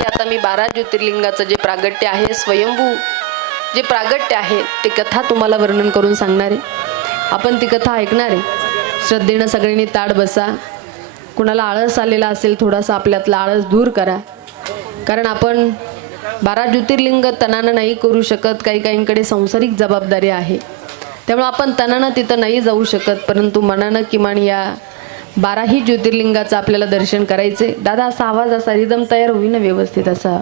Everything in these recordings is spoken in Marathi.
की आता मी 12 ज्योतिर्लिंगाचं जे प्रागट्य आहे, स्वयंभू जे प्रागट्य आहे ते कथा तुम्हाला वर्णन करून सांगणार आहे. आपण ती कथा ऐकणार आहे. श्रद्धेनं सगळ्यांनी ताड बसा. कुणाला आळस आलेला असेल थोडासा आपल्यातला आळस दूर करा. कारण आपण 12 ज्योतिर्लिंग तनानं नाही करू शकत. काही काहींकडे सांसारिक जबाबदारी आहे, त्यामुळे आपण तनानं तिथं नाही जाऊ शकत. परंतु मनानं किमान या 12ही ज्योतिर्लिंगाचं आपल्याला दर्शन करायचे. दादा असा आवाज असा रिदम तयार होईना व्यवस्थित, असा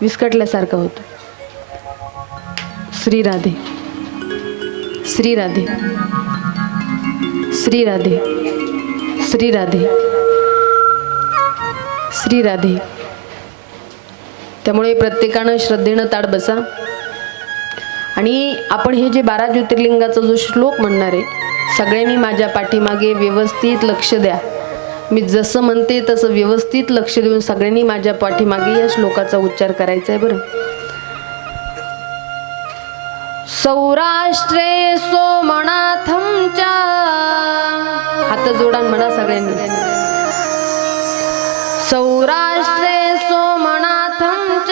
विस्कटल्यासारखा होतो. श्री राधे श्री राधे श्री राधे श्री राधे श्री राधे. त्यामुळे प्रत्येकानं श्रद्धेनं ताड बसा आणि आपण हे जे 12 ज्योतिर्लिंगाचा जो श्लोक म्हणणार आहे, सगळ्यांनी माझ्या पाठीमागे व्यवस्थित लक्ष द्या. मी जसं म्हणते तसं व्यवस्थित लक्ष देऊन सगळ्यांनी माझ्या पाठीमागे या श्लोकाचा उच्चार करायचा आहे बरं. सौराष्ट्रे सोमनाथम च, हात जोडा म्हणा सगळ्यांनी. सौराष्ट्रे सोमनाथम च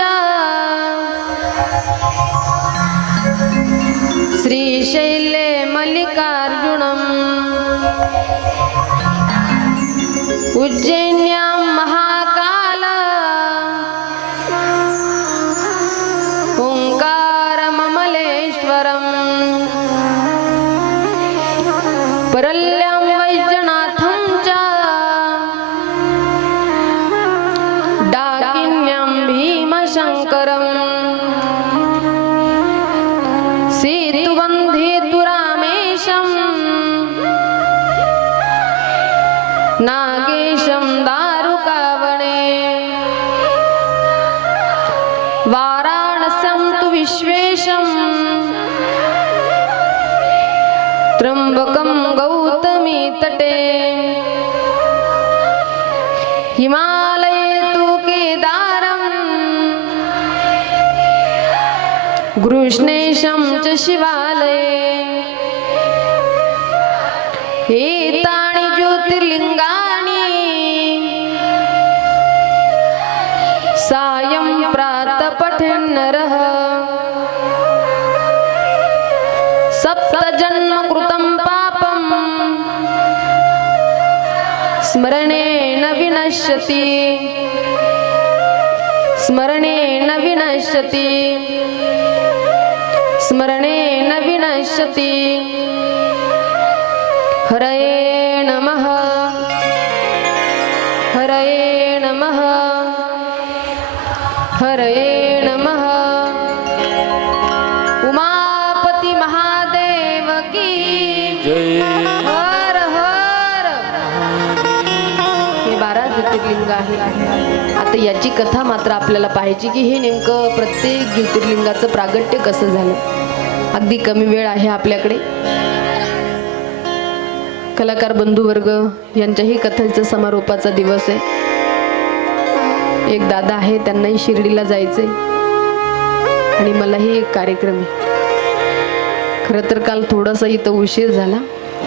श्रीशैले मल्लिकार्जुनम उज्जैन्यां महाकाल ओंकारममलेश्वरम परल्यां वैजनाथं च डाकिन्यां भीमशंकरम नागेशं दारुकावणे वाराणस्यं तु विश्वेशं त्र्यंबकं गौतमी तटे हिमालये तु केदारं गृष्णेशं च शिवालये एतानि ज्योतिर्लिंगानि सायं प्रातः पठेन् नरः सप्तजन्म कृतं पापं स्मरणेन विनश्यति स्मरणेन विनश्यति स्मरणेन विनश्यति. हरये नमः हरये नमः हरये नमः. उमापति महादेव की जय. हर हर. हे 12 ज्योतिर्लिंग आहे. आता याची कथा मात्र आपल्याला पाहायची की हे नेमकं प्रत्येक ज्योतिर्लिंगाचं प्रागट्य कसं झालं. अगदी कमी वेळ आहे आपल्याकडे. कलाकार बंधुवर्ग यांच्याही कथेचा समारोपाचा दिवस आहे. एक दादा आहे, त्यांनाही शिर्डीला जायचंय आणि मलाही एक कार्यक्रम आहे. खरं तर काल थोडासा इथं उशीर झाला.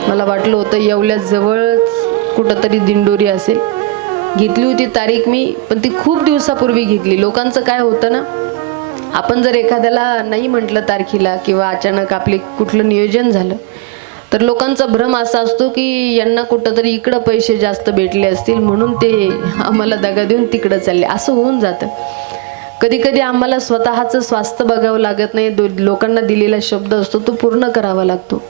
मला वाटलं होतं येवल्या जवळच कुठंतरी दिंडोरी असेल. घेतली होती तारीख मी, पण ती खूप दिवसापूर्वी घेतली. लोकांचं काय होतं ना, आपण जर एखाद्याला नाही म्हटलं तारखेला किंवा अचानक आपले कुठलं नियोजन झालं तर लोकांचा भ्रम असा असतो की यांना कुठंतरी इकडं पैसे जास्त भेटले असतील म्हणून ते आम्हाला दगा देऊन तिकडं चालले, असं होऊन जातं. कधी कधी आम्हाला स्वतःचं स्वास्थ्य बघावं लागत नाही. लोकांना दिलेला शब्द असतो तो पूर्ण करावा लागतो.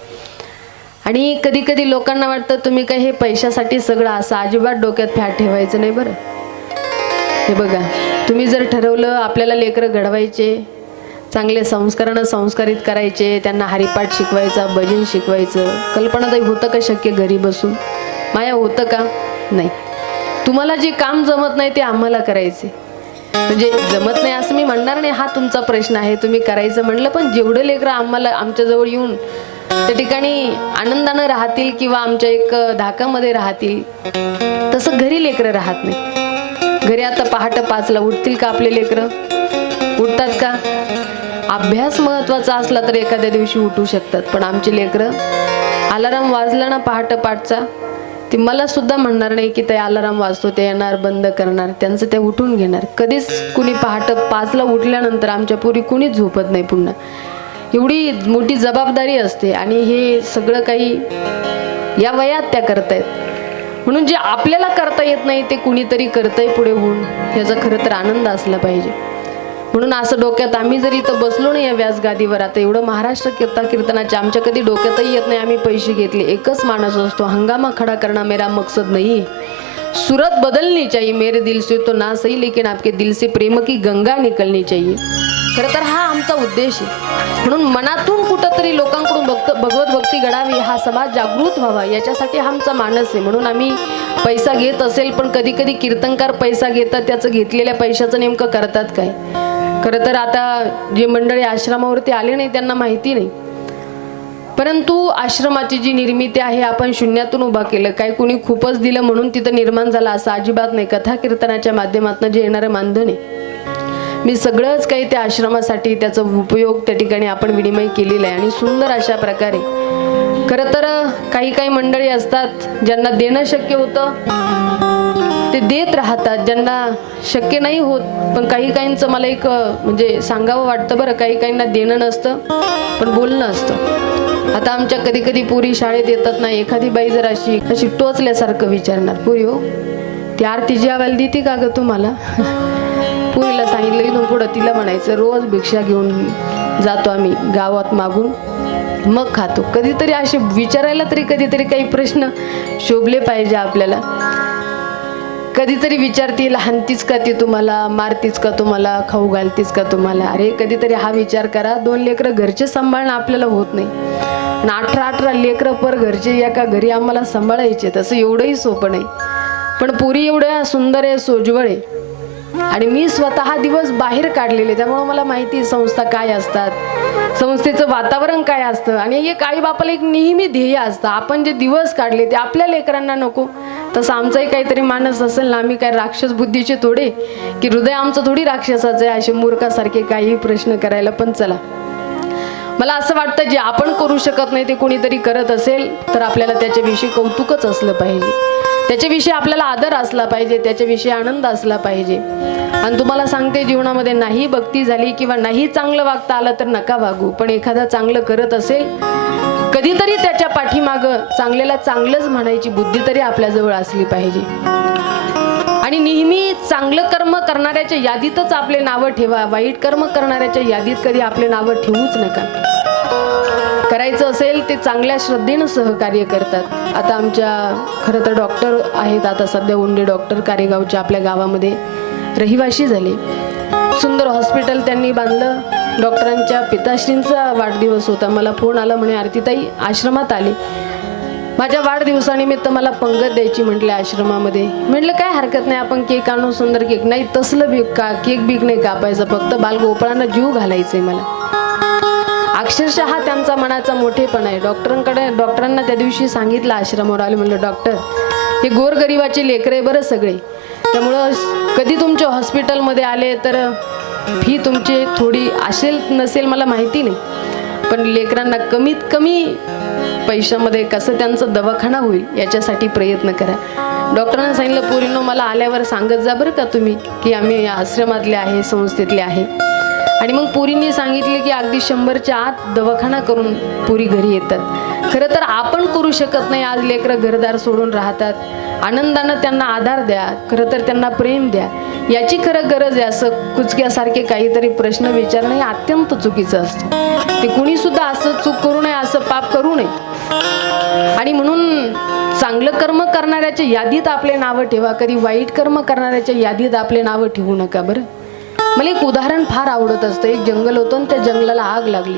आणि कधी कधी लोकांना वाटतं तुम्ही काय हे पैशासाठी सगळं, असं अजिबात डोक्यात फॅट ठेवायचं नाही बरं. हे बघा, तुम्ही जर ठरवलं आपल्याला लेकरं घडवायचे, चांगले संस्कारानं संस्कारित करायचे, त्यांना हरिपाठ शिकवायचा, भजन शिकवायचं, कल्पनाताई होतं का शक्य घरी बसून? माया होतं का? नाही. तुम्हाला जे काम जमत नाही ते आम्हाला करायचे. म्हणजे जमत नाही असं मी म्हणणार नाही, हा तुमचा प्रश्न आहे, तुम्ही करायचं म्हणलं. पण जेवढे लेकरं आम्हाला आमच्याजवळ येऊन त्या ठिकाणी आनंदानं राहतील किंवा आमच्या एक धाकामध्ये राहतील, तसं घरी लेकरं राहत नाही. घरी आता पहाटे 5ला उठतील का आपले लेकरं? उठतात का? अभ्यास महत्त्वाचा असला तर एखाद्या दिवशी उठू शकतात, पण आमचे लेकरं अलार्म वाजला ना पहाटे 5चा ती मला सुद्धा म्हणणार नाही की ते अलाराम वाजतो ते येणार बंद करणार, त्यांचं ते उठून घेणार. कधीच कुणी पहाटे 5ला उठल्यानंतर आमच्या पोरी कुणीच झोपत नाही पुन्हा. एवढी मोठी जबाबदारी असते आणि हे सगळं काही या वयात त्या करतायत. म्हणून जे आपल्याला करता येत नाही ते कुणीतरी करतंय पुढे होऊन, याचा खरं तर आनंद असला पाहिजे. म्हणून असं डोक्यात आम्ही जर इथं बसलो नाही या व्यासगादीवर, आता एवढं महाराष्ट्र कीर्तनाचे आमच्या कधी डोक्यातही येत नाही आम्ही पैसे घेतले. एकच माणूस असतो, हंगामा खडा करना मेरा मकसद नहीं, सूरत बदलनी चाहिए मेरे दिल से तो ना सही लेकिन आपके दिल से प्रेम की गंगा निकलनी चाहिए. खरं तर हा आमचा उद्देश आहे. म्हणून मनातून कुठंतरी लोकांकडून भगवत भक्ती घडावी, हा समाज जागृत व्हावा, याच्यासाठी हा आमचा मानस आहे. म्हणून आम्ही पैसा घेत असेल, पण कधी कधी कीर्तनकार पैसा घेतात, त्याचं घेतलेल्या पैशाचं नेमकं करतात काय. खरं तर आता जे मंडळी आश्रमावरती आले नाही त्यांना माहिती नाही, परंतु आश्रमाची जी निर्मिती आहे आपण शून्यातून उभा केलं. काय कुणी खूपच दिलं म्हणून तिथं निर्माण झालं असं अजिबात नाही. कथा कीर्तनाच्या माध्यमातून जे येणारं मानधन आहे, मी सगळंच काही त्या आश्रमासाठी त्याचा उपयोग त्या ठिकाणी आपण विनिमय केलेला आहे. आणि सुंदर अशा प्रकारे खरं तर काही मंडळी असतात ज्यांना देणं शक्य होतं ते देत राहतात, ज्यांना शक्य नाही होत. पण काहींचं मला एक म्हणजे सांगावं वाटतं बरं, काहींना देणं नसतं पण बोलणं असतं. आता आमच्या कधी पोरी शाळेत येतात ना, एखादी बाई जर अशी टोचल्यासारखं विचारणार, पुरी हो ती आरती जेवायला देते का ग तुम्हाला. पुरीला सांगितलं इथून पुढं तिला म्हणायचं रोज भिक्षा घेऊन जातो आम्ही गावात मागून, मग खातो. कधीतरी असे विचारायला तरी कधीतरी काही प्रश्न शोभले पाहिजे आपल्याला. कधीतरी विचारतील हानतीच का ती तुम्हाला, मारतीच का तुम्हाला, खाऊ घालतीच का तुम्हाला. अरे कधीतरी हा विचार करा, 2 लेकरं घरचे सांभाळणं आपल्याला होत नाही, आणि 18 लेकरं पर घरचे एका घरी आम्हाला सांभाळायचे, तसं एवढंही सोपं नाही. पण पुरी एवढ्या सुंदर आहे, सोज्वळ आहे. आणि मी स्वतः दिवस बाहेर काढलेले, त्यामुळे मला माहिती संस्था काय असतात, संस्थेचं वातावरण काय असतं. आणि एक आई बापाला एक नेहमी ध्येय असतं, आपण जे दिवस काढले ते आपल्या लेकरांना नको. तसं आमचाही काहीतरी मानस असेल ना, आम्ही काय राक्षस बुद्धीचे थोडे, की हृदय आमचं थोडी राक्षसाचं आहे असे मूर्खासारखे काही प्रश्न करायला. पण चला, मला असं वाटतं जे आपण करू शकत नाही ते कोणीतरी करत असेल तर आपल्याला त्याच्याविषयी कौतुकच असलं पाहिजे, त्याच्याविषयी आपल्याला आदर असला पाहिजे, त्याच्याविषयी आनंद असला पाहिजे. आणि तुम्हाला सांगते, जीवनामध्ये नाही भक्ती झाली किंवा नाही चांगलं वागता आलं तर नका वागू, पण एखादा चांगलं करत असेल कधीतरी त्याच्या पाठीमागं चांगल्याला चांगलंच म्हणायची बुद्धी तरी आपल्याजवळ असली पाहिजे. आणि नेहमी चांगलं कर्म करणाऱ्याच्या यादीतच आपले नावं ठेवा, वाईट कर्म करणाऱ्याच्या यादीत कधी आपले नावं ठेवूच नका. करायचं असेल ते चांगल्या श्रद्धेनं सहकार्य करतात. आता आमच्या खरं तर डॉक्टर आहेत, आता सध्या उंडे डॉक्टर कारेगावच्या आपल्या गावामध्ये रहिवाशी झाले. सुंदर हॉस्पिटल त्यांनी बांधलं. डॉक्टरांच्या पिताश्रींचा वाढदिवस होता, मला फोन आला, म्हणे आरतीताई आश्रमात आले, माझ्या वाढदिवसानिमित्त मला पंगत द्यायची म्हटले आश्रमामध्ये. म्हटलं काय हरकत नाही, आपण केक आणू, सुंदर केक. नाही तसलं केक बीक नाही कापायचं, फक्त बालगोपाळांना जीव घालायचंय मला. अक्षरशः हा त्यांचा मनाचा मोठेपणा आहे. डॉक्टरांना त्या दिवशी सांगितलं, आश्रमावर आले, म्हणलं डॉक्टर हे गोरगरिबाचे लेकरे बरं सगळे, त्यामुळं कधी तुमच्या हॉस्पिटलमध्ये आले तर फी तुमची थोडी असेल नसेल मला माहिती नाही, पण लेकरांना कमीत कमी पैशामध्ये कसं त्यांचा दवाखाना होईल याच्यासाठी प्रयत्न करा. डॉक्टरांना सांगितलं, पोरींनो मला आल्यावर सांगत जा बरं का तुम्ही की आम्ही या आश्रमातले आहे, संस्थेतले आहे. आणि मग पोरींनी सांगितले की अगदी 100च्या आत दवाखाना करून पोरी घरी येतात. खरं तर आपण करू शकत नाही. आज लेकरं घरदार सोडून राहतात, आनंदानं त्यांना आधार द्या, खरं तर त्यांना प्रेम द्या, याची खरं गरज आहे. असं कुचक्यासारखे काहीतरी प्रश्न विचारणं हे अत्यंत चुकीचं असतं. ते कुणी सुद्धा असं चूक करू नये, असं पाप करू नये. आणि म्हणून चांगलं कर्म करणाऱ्याच्या यादीत आपले नावं ठेवा, कधी वाईट कर्म करणाऱ्याच्या यादीत आपले नावं ठेवू नका. बरं, मला एक उदाहरण फार आवडत असतं. एक जंगल होतं आणि त्या जंगलाला आग लागली.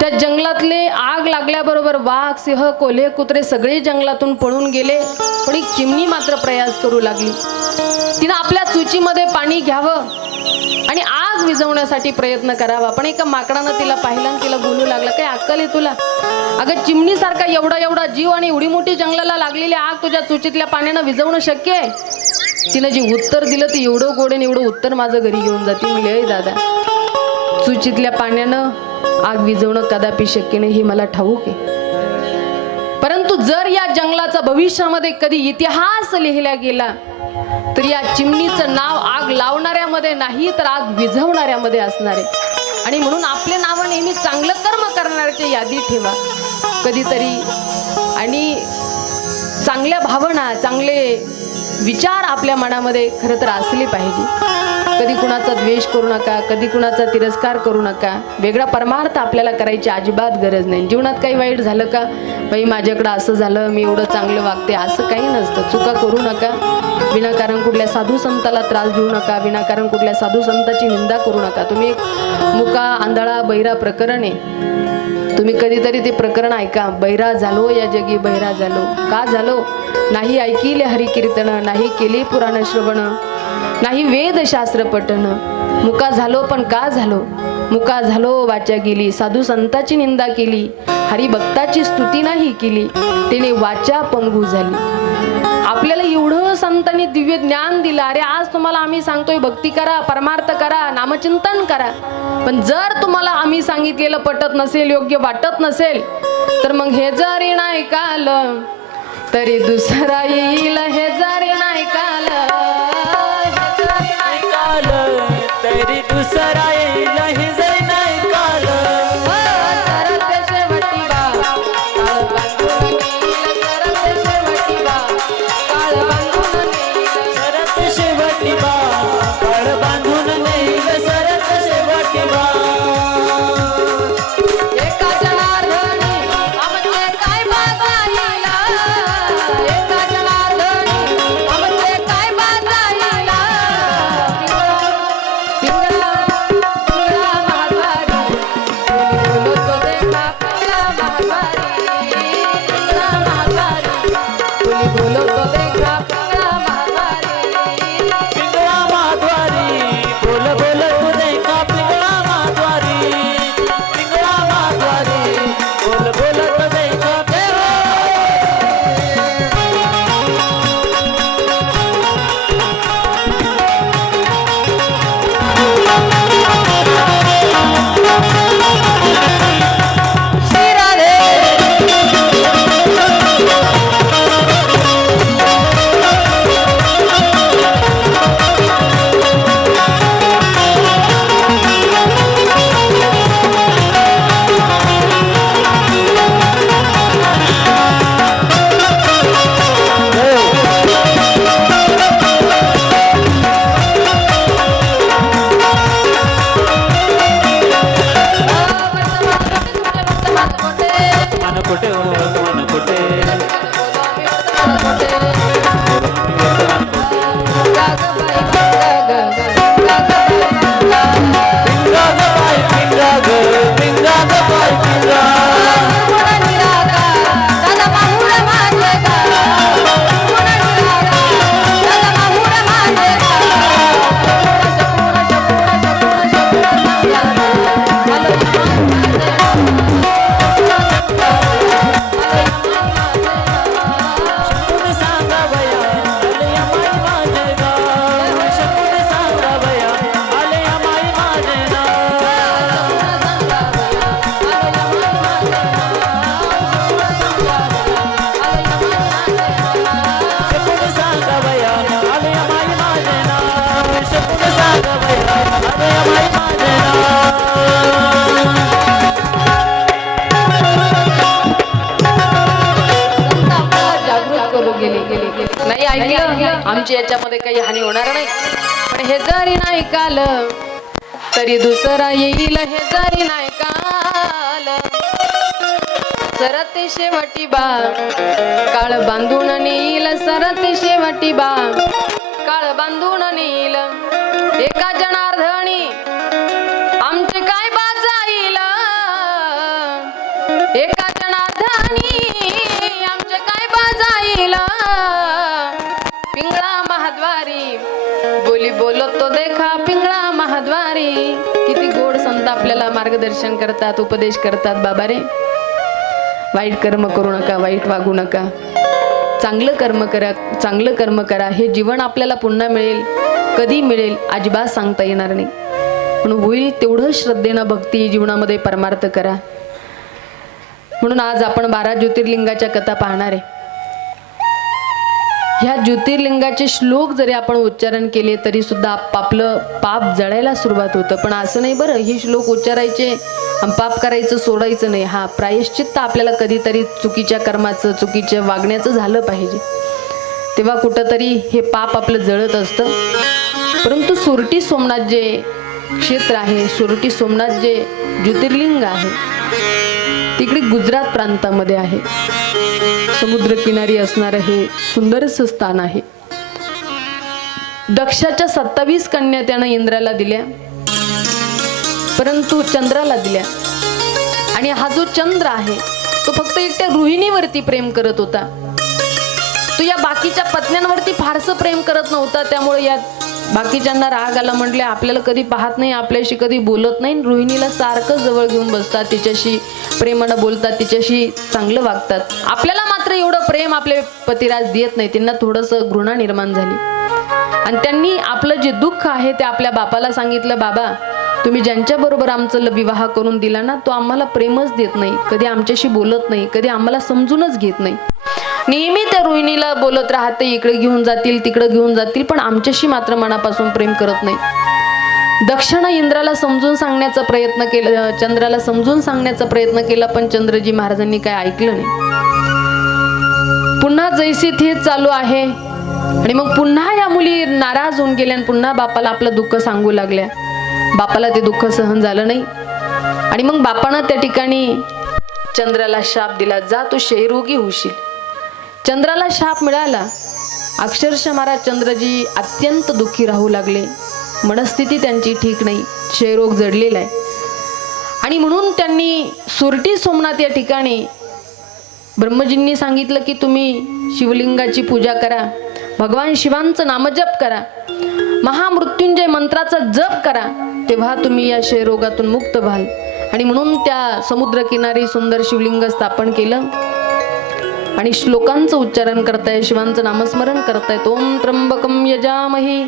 त्या जंगलातले आग लागल्याबरोबर वाघ, सिंह, कोल्हे, कुत्रे सगळे जंगलातून पळून गेले, पण एक चिमणी मात्र प्रयास करू लागली. तिनं आपल्या चुचीमध्ये पाणी घ्यावं आणि आग विझवण्यासाठी प्रयत्न करावा. पण एका माकडानं तिला पाहिलं आणि तिला बोलू लागला, काय अक्कल आहे तुला? अगं चिमणीसारखा एवढा जीव आणि एवढी मोठी जंगलाला लागलेली आग तुझ्या चुचीतल्या पाण्यानं विझवणं शक्य आहे? तिनं जे उत्तर दिलं ते एवढं गोड आणि एवढं उत्तर माझं घरी घेऊन जाते. म्हणले, अय दादा, चुचीतल्या पाण्यानं आग विझवणं कदापि शक्य नाही हे मला ठाऊक आहे, परंतु जर या जंगलाचा भविष्यामध्ये कधी इतिहास लिहिला गेला तर या चिमणीचं नाव आग लावणाऱ्यामध्ये नाही तर आग विझवणाऱ्यामध्ये असणार आहे। आणि म्हणून आपले नाव नेहमी चांगलं कर्म करणाऱ्याच्या यादीत ठेवा कधीतरी, आणि चांगल्या भावना चांगले विचार आपल्या मनामध्ये खरं तर असले पाहिजे। कधी कुणाचा द्वेष करू नका, कधी कुणाचा तिरस्कार करू नका। वेगळा परमार्थ आपल्याला करायची अजिबात गरज नाही। जीवनात काही वाईट झालं का, बाई माझ्याकडं असं झालं, मी एवढं चांगलं वागते, असं काही नसतं। चुका करू नका, विनाकारण कुठल्या साधू संताला त्रास देऊ नका, विनाकारण कुठल्या साधू संताची निंदा करू नका। तुम्ही एक मुका आंधळा बैरा प्रकरण आहे, तुम्ही कधीतरी ते प्रकरण ऐका। बैरा झालो या जगी बैरा झालो, का झालो? नाही ऐकिले हरी कीर्तन, नाही केले पुराण श्रवण, नाही वेदशास्त्र पठण। मुका झालो पण का झालो? मुका झालो वाचा गेली, साधू संताची निंदा केली, हरिभक्ताची स्तुती नाही केली, तिने वाचा पंगू झाली। आपल्याला एवढं संतांनी दिव्य ज्ञान दिलं, अरे आज तुम्हाला आम्ही सांगतोय भक्ती करा, परमार्थ करा, नामचिंतन करा, पण जर तुम्हाला आम्ही सांगितलेलं पटत नसेल, योग्य वाटत नसेल, तर मग हे जरी नाही काल तरी दुसरा येईल, हे जरी नाही काल तरी दुसरा येईल, हे जरी नाही काल सरते शेवटी बा काळ बांधून नेईल, सरते शेवटी बा काळ बांधून नेईल, सरत शेवटी बा काळ बांधून नेईल, सरत शेवटी बा। एका जनार्दनी आमचे काय बाधा येईल, एका जनार्दनी आमचे काय बाधा येईल, पिंगळा पिंगळा महाद्वारी बोलो तो देखा, पिंगळा महाद्वारी पिंगळा महाद्वारी बोलो तो देखा, पिंगळा महाद्वारी पिंगळा महाद्वारी बोल बोल तू देखा, पिंगळा महाद्वारी पिंगळा महाद्वारी बोल बोल तू देखा। श्री राधे मन कुठे हो मन कुठे पिंगा ग बाई पिंगा ग पिंगा ग बाई पिंगा शकून सांगा बया आले या माई माझे गाव, शकून सांगा बया आले या माई माझे शकून सांगा बया आले या माई माझे नाव, शकून सांगा बया आले या माई माझे नाव। जागृत करू गेले नाही ऐकलं, आमची याच्यामध्ये काही हानी होणार नाही, पण हे जरी नाही काल तरी दुसरा येईल, हे जरी नाही काल सरते शेवटी बा काळ बांधून नेईल, सरते शेवटी बा काळ बांधून नेईल। एका जनार्दनी आमचे काय बाजा येईल, एका जनार्दनी आमचे काय बाजा येईल, पिंगळा महाद्वारी बोली बोलो तो देखा, पिंगळा महाद्वारी। किती गोड संत आपल्याला मार्गदर्शन करतात, उपदेश करतात। बाबा रे, वाईट कर्म करू नका, वाईट वागू नका, चांगलं कर्म करा, चांगलं कर्म करा। हे जीवन आपल्याला पुन्हा मिळेल, कधी मिळेल अजिबात सांगता येणार नाही, पण होईल तेवढं श्रद्धेनं भक्ती जीवनामध्ये परमार्थ करा। म्हणून आज आपण 12 ज्योतिर्लिंगाच्या कथा पाहणार आहे. ह्या ज्योतिर्लिंगाचे श्लोक जरी आपण उच्चारण केले तरी सुद्धा आपलं पाप जळायला सुरुवात होतं. पण असं नाही बरं, हे श्लोक उच्चारायचे आणि पाप करायचं सोडायचं नाही. हा प्रायश्चित्त आपल्याला कधीतरी चुकीच्या कर्माचं चुकीच्या वागण्याचं झालं पाहिजे, तेव्हा कुठंतरी हे पाप आपलं जळत असतं. परंतु सोरटी सोमनाथ जे क्षेत्र आहे, सोरटी सोमनाथ जे ज्योतिर्लिंग आहे, तिकडे गुजरात प्रांतामध्ये आहे. समुद्रकिनारी असणारं हे सुंदरसं स्थान आहे. दक्षाच्या 27 कन्या त्यानं इंद्राला दिल्या, परंतु चंद्राला दिल्या. आणि हा जो चंद्र आहे तो फक्त एकट्या रोहिणीवरती प्रेम करत होता. तो या बाकीच्या पत्न्यांवरती फारसं प्रेम करत नव्हता. त्यामुळे या बाकीच्यांना राग आला. म्हटले आपल्याला कधी पाहत नाही, आपल्याशी कधी बोलत नाही. रोहिणीला सारखं जवळ घेऊन बसतात, तिच्याशी प्रेमानं बोलतात, तिच्याशी चांगलं वागतात. आपल्याला मात्र एवढं प्रेम आपले पतिराज देत नाही. त्यांना थोडंसं घृणा निर्माण झाली आणि त्यांनी आपलं जे दुःख आहे ते आपल्या बापाला सांगितलं. बाबा, तुम्ही ज्यांच्याबरोबर आमचं विवाह करून दिला ना, तो आम्हाला प्रेमच देत नाही, कधी आमच्याशी बोलत नाही, कधी आम्हाला समजूनच घेत नाही. नेहमी त्या रोहिणीला बोलत राहते, इकडे घेऊन जातील तिकडे घेऊन जातील, पण आमच्याशी मात्र मनापासून प्रेम करत नाही. दक्षानं इंद्राला समजून सांगण्याचा प्रयत्न केला, चंद्राला समजून सांगण्याचा प्रयत्न केला, पण चंद्रजी महाराजांनी काय ऐकलं नाही. पुन्हा जैसे थे चालू आहे. आणि मग पुन्हा या मुली नाराज होऊन गेल्या आणि पुन्हा बापाला आपलं दुःख सांगू लागल्या. बापाला ते दुःख सहन झालं नाही आणि मग बापानं त्या ठिकाणी चंद्राला शाप दिला, जा तू क्षयरोगी होशील. चंद्राला शाप मिळाला. अक्षरशः महाराज चंद्रजी अत्यंत दुःखी राहू लागले. मनस्थिती त्यांची ठीक नाही, क्षयरोग जडलेला आहे. आणि म्हणून त्यांनी सोरटी सोमनाथ या ठिकाणी ब्रह्मजींनी सांगितलं की तुम्ही शिवलिंगाची पूजा करा, भगवान शिवांचं नामजप करा, महामृत्युंजय मंत्राचा जप करा, तेव्हा तुम्ही या क्षयरोगातून मुक्त व्हाल. आणि म्हणून त्या समुद्रकिनारी सुंदर शिवलिंग स्थापन केलं आणि श्लोकांचं उच्चारण करताय, शिवांचं नामस्मरण करतायत. ओम त्र्यंबकं यजामहे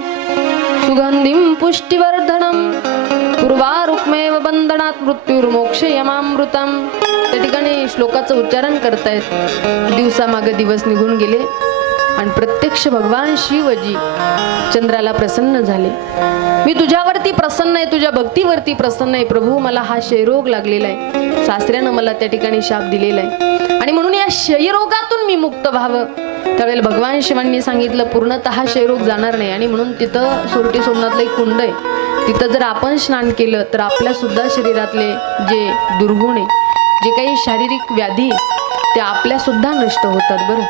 सुगंधिं पुष्टिवर्धनम पूर्वारुक्मेव बंधनात् मृत्युर्मोक्षयमामृतम. त्या ठिकाणी श्लोकाचं उच्चारण करतायत. दिवसामागे दिवस निघून गेले आणि प्रत्यक्ष भगवान शिवजी चंद्राला प्रसन्न झाले. मी तुझ्यावरती प्रसन्न आहे, तुझ्या भक्तीवरती प्रसन्न आहे प्रभू. मला हा क्षयरोग लागलेला आहे, सासऱ्यानं मला त्या ठिकाणी शाप दिलेला आहे आणि म्हणून या क्षयरोगातून मी मुक्त व्हावं. त्यावेळेला भगवान शिवांनी सांगितलं पूर्णतः क्षयरोग जाणार नाही. आणि म्हणून तिथं सोरटी सोमनाथला एक कुंड आहे, तिथं जर आपण स्नान केलं तर आपल्या सुद्धा शरीरातले जे दुर्गुण आहे, जे काही शारीरिक व्याधी ते आपल्या सुद्धा नष्ट होतात बरं.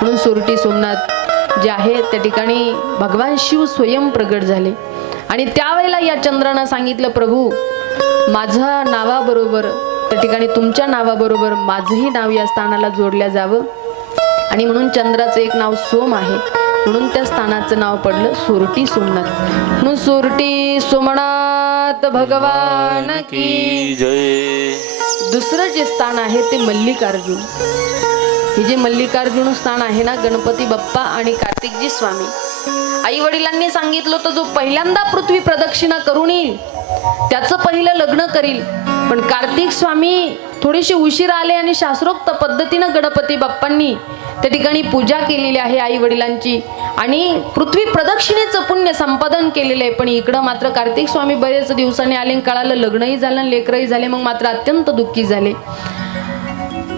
म्हणून सोरटी सोमनाथ जे आहे त्या ठिकाणी भगवान शिव स्वयं प्रगट झाले. आणि त्यावेळेला या चंद्रानं सांगितलं, प्रभू माझ्या नावाबरोबर त्या ठिकाणी तुमच्या नावाबरोबर माझंही नाव या स्थानाला जोडल्या जावं. आणि म्हणून चंद्राचं एक नाव सोम आहे, म्हणून त्या स्थानाचं नाव पडलं सोरटी सोमनाथ. म्हणून सोरटी सोमनाथ भगवान की जय. दुसरं जे स्थान आहे ते मल्लिकार्जुन. हे जे मल्लिकार्जुन स्थान आहे ना, गणपती बाप्पा आणि कार्तिकजी स्वामी, आई वडिलांनी सांगितलं होतं जो पहिल्यांदा पृथ्वी प्रदक्षिणा करून येईल त्याचं पहिलं लग्न करील. पण कार्तिक स्वामी थोडेसे उशीर आले आणि शास्त्रोक्त पद्धतीनं गणपती बाप्पांनी त्या ठिकाणी पूजा केलेली आहे आई वडिलांची आणि पृथ्वी प्रदक्षिणेचं पुण्य संपादन केलेलं आहे. पण इकडं मात्र कार्तिक स्वामी बरेच दिवसांनी आले, कळालं लग्नही झालं, लेकरही झाले, मग मात्र अत्यंत दुःखी झाले.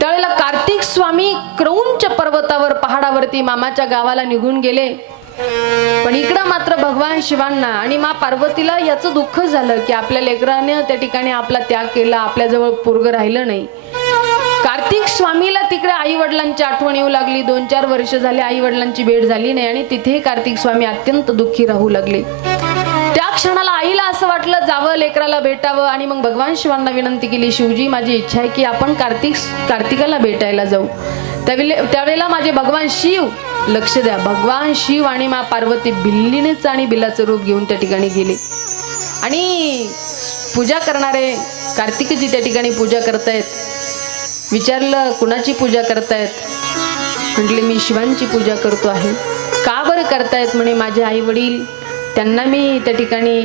त्यावेळेला कार्तिक स्वामी क्रौंच पर्वतावर पहाडावरती मामाच्या गावाला निघून गेले. पण इकडं मात्र भगवान शिवांना आणि मा पार्वतीला याचं दुःख झालं की आपल्या लेकराने त्या ठिकाणी आपला त्याग केला, आपल्याजवळ पोरगं राहिलं नाही. कार्तिक स्वामीला तिकडे आई वडिलांची आठवण येऊ लागली. 2-4 वर्ष झाले आई वडिलांची भेट झाली नाही आणि तिथे कार्तिक स्वामी अत्यंत दुःखी राहू लागले. त्या क्षणाला आईला असं वाटलं जावं, लेकराला भेटावं. आणि मग भगवान शिवांना विनंती केली, शिवजी माझी इच्छा आहे की आपण कार्तिकाला भेटायला जाऊ. त्यावेळेला माझे भगवान शिव, लक्ष द्या, भगवान शिव आणि मा पार्वती बिल्लीनेच आणि बिलाचं रूप घेऊन त्या ठिकाणी गेले. आणि पूजा करणारे कार्तिकजी त्या ठिकाणी पूजा करतायत. विचारलं कुणाची पूजा करतायत? म्हटले मी शिवांची पूजा करतो आहे. का बरं करतायत? म्हणे माझे आई वडील, त्यांना मी त्या ठिकाणी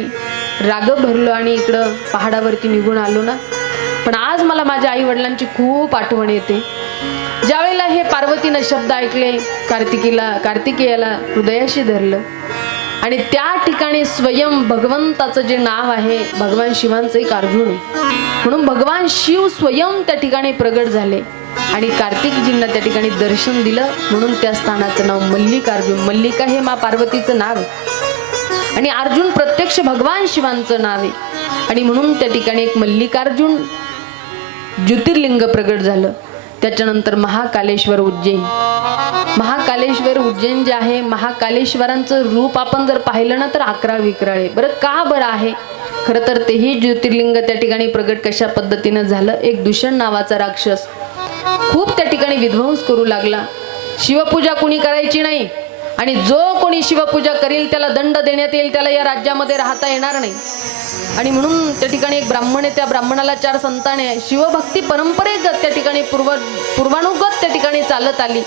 राग भरलो आणि इकडं पहाडावरती निघून आलो ना, पण आज मला माझ्या आई वडिलांची खूप आठवण येते. ज्यावेळेला हे पार्वतीनं शब्द ऐकले, कार्तिकेयाला हृदयाशी धरलं आणि त्या ठिकाणी स्वयं भगवंताचं जे नाव आहे, भगवान शिवांचं एक अर्जुन आहे, म्हणून भगवान शिव स्वयं त्या ठिकाणी प्रगट झाले आणि कार्तिकजींना त्या ठिकाणी दर्शन दिलं. म्हणून त्या स्थानाचं नाव मल्लिकार्जुन. मल्लिका हे मा पार्वतीचं नाव आहे आणि अर्जुन प्रत्यक्ष भगवान शिवांचं नाव आहे आणि म्हणून त्या ठिकाणी एक मल्लिकार्जुन ज्योतिर्लिंग प्रगट झालं. त्याच्यानंतर महाकालेश्वर उज्जैन. महाकालेश्वर उज्जैन जे आहे, महाकालेश्वरांचं रूप आपण जर पाहिलं ना तर 11 विक्राळे. बरं का बरं आहे? खरं तर तेही ज्योतिर्लिंग त्या ठिकाणी प्रगट कशा पद्धतीनं झालं. एक दूषण नावाचा राक्षस खूप त्या ठिकाणी विध्वंस करू लागला. शिवपूजा कुणी करायची नाही आणि जो कोणी शिवपूजा करील त्याला दंड देण्यात येईल, त्याला या राज्यामध्ये राहता येणार नाही. आणि म्हणून त्या ठिकाणी एक ब्राह्मण आहे, त्या ब्राह्मणाला 4 संताने आहे. शिवभक्ती परंपरेगत त्या ठिकाणी पूर्वानुगत त्या ठिकाणी चालत आली.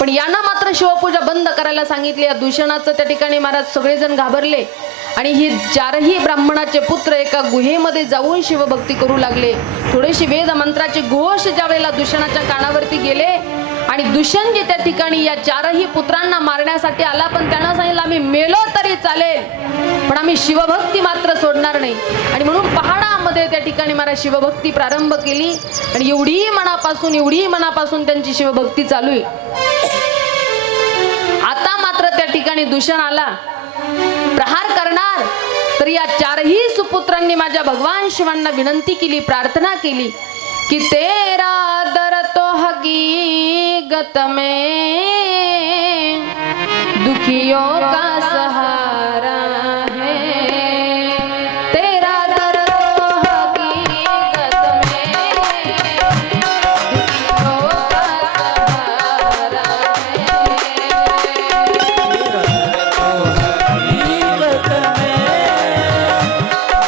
पण यांना मात्र शिवपूजा बंद करायला सांगितली. या दूषणाचं त्या ठिकाणी महाराज सगळेजण घाबरले आणि ही 4ही ब्राह्मणाचे पुत्र एका गुहेमध्ये जाऊन शिवभक्ती करू लागले. थोडेसे वेद मंत्राचे घोष ज्या वेळेला दूषणाच्या कानावरती गेले आणि दूषण जे त्या ठिकाणी या 4ही पुत्रांना मारण्यासाठी आला, पण त्यांना सांगितलं आम्ही मेलो तरी चालेल पण आम्ही शिवभक्ती मात्र सोडणार नाही. आणि म्हणून पहाडामध्ये त्या ठिकाणी मला शिवभक्ती प्रारंभ केली आणि एवढी मनापासून त्यांची शिवभक्ती चालू आहे. आता मात्र त्या ठिकाणी दूषण आला, प्रहार करणार, तर या 4ही सुपुत्रांनी माझ्या भगवान शिवांना विनंती केली, प्रार्थना केली कि तेरा दर तो हकीकत में दुखियों का सहारा है, तेरा दर तो हकीकत में दुखियों का सहारा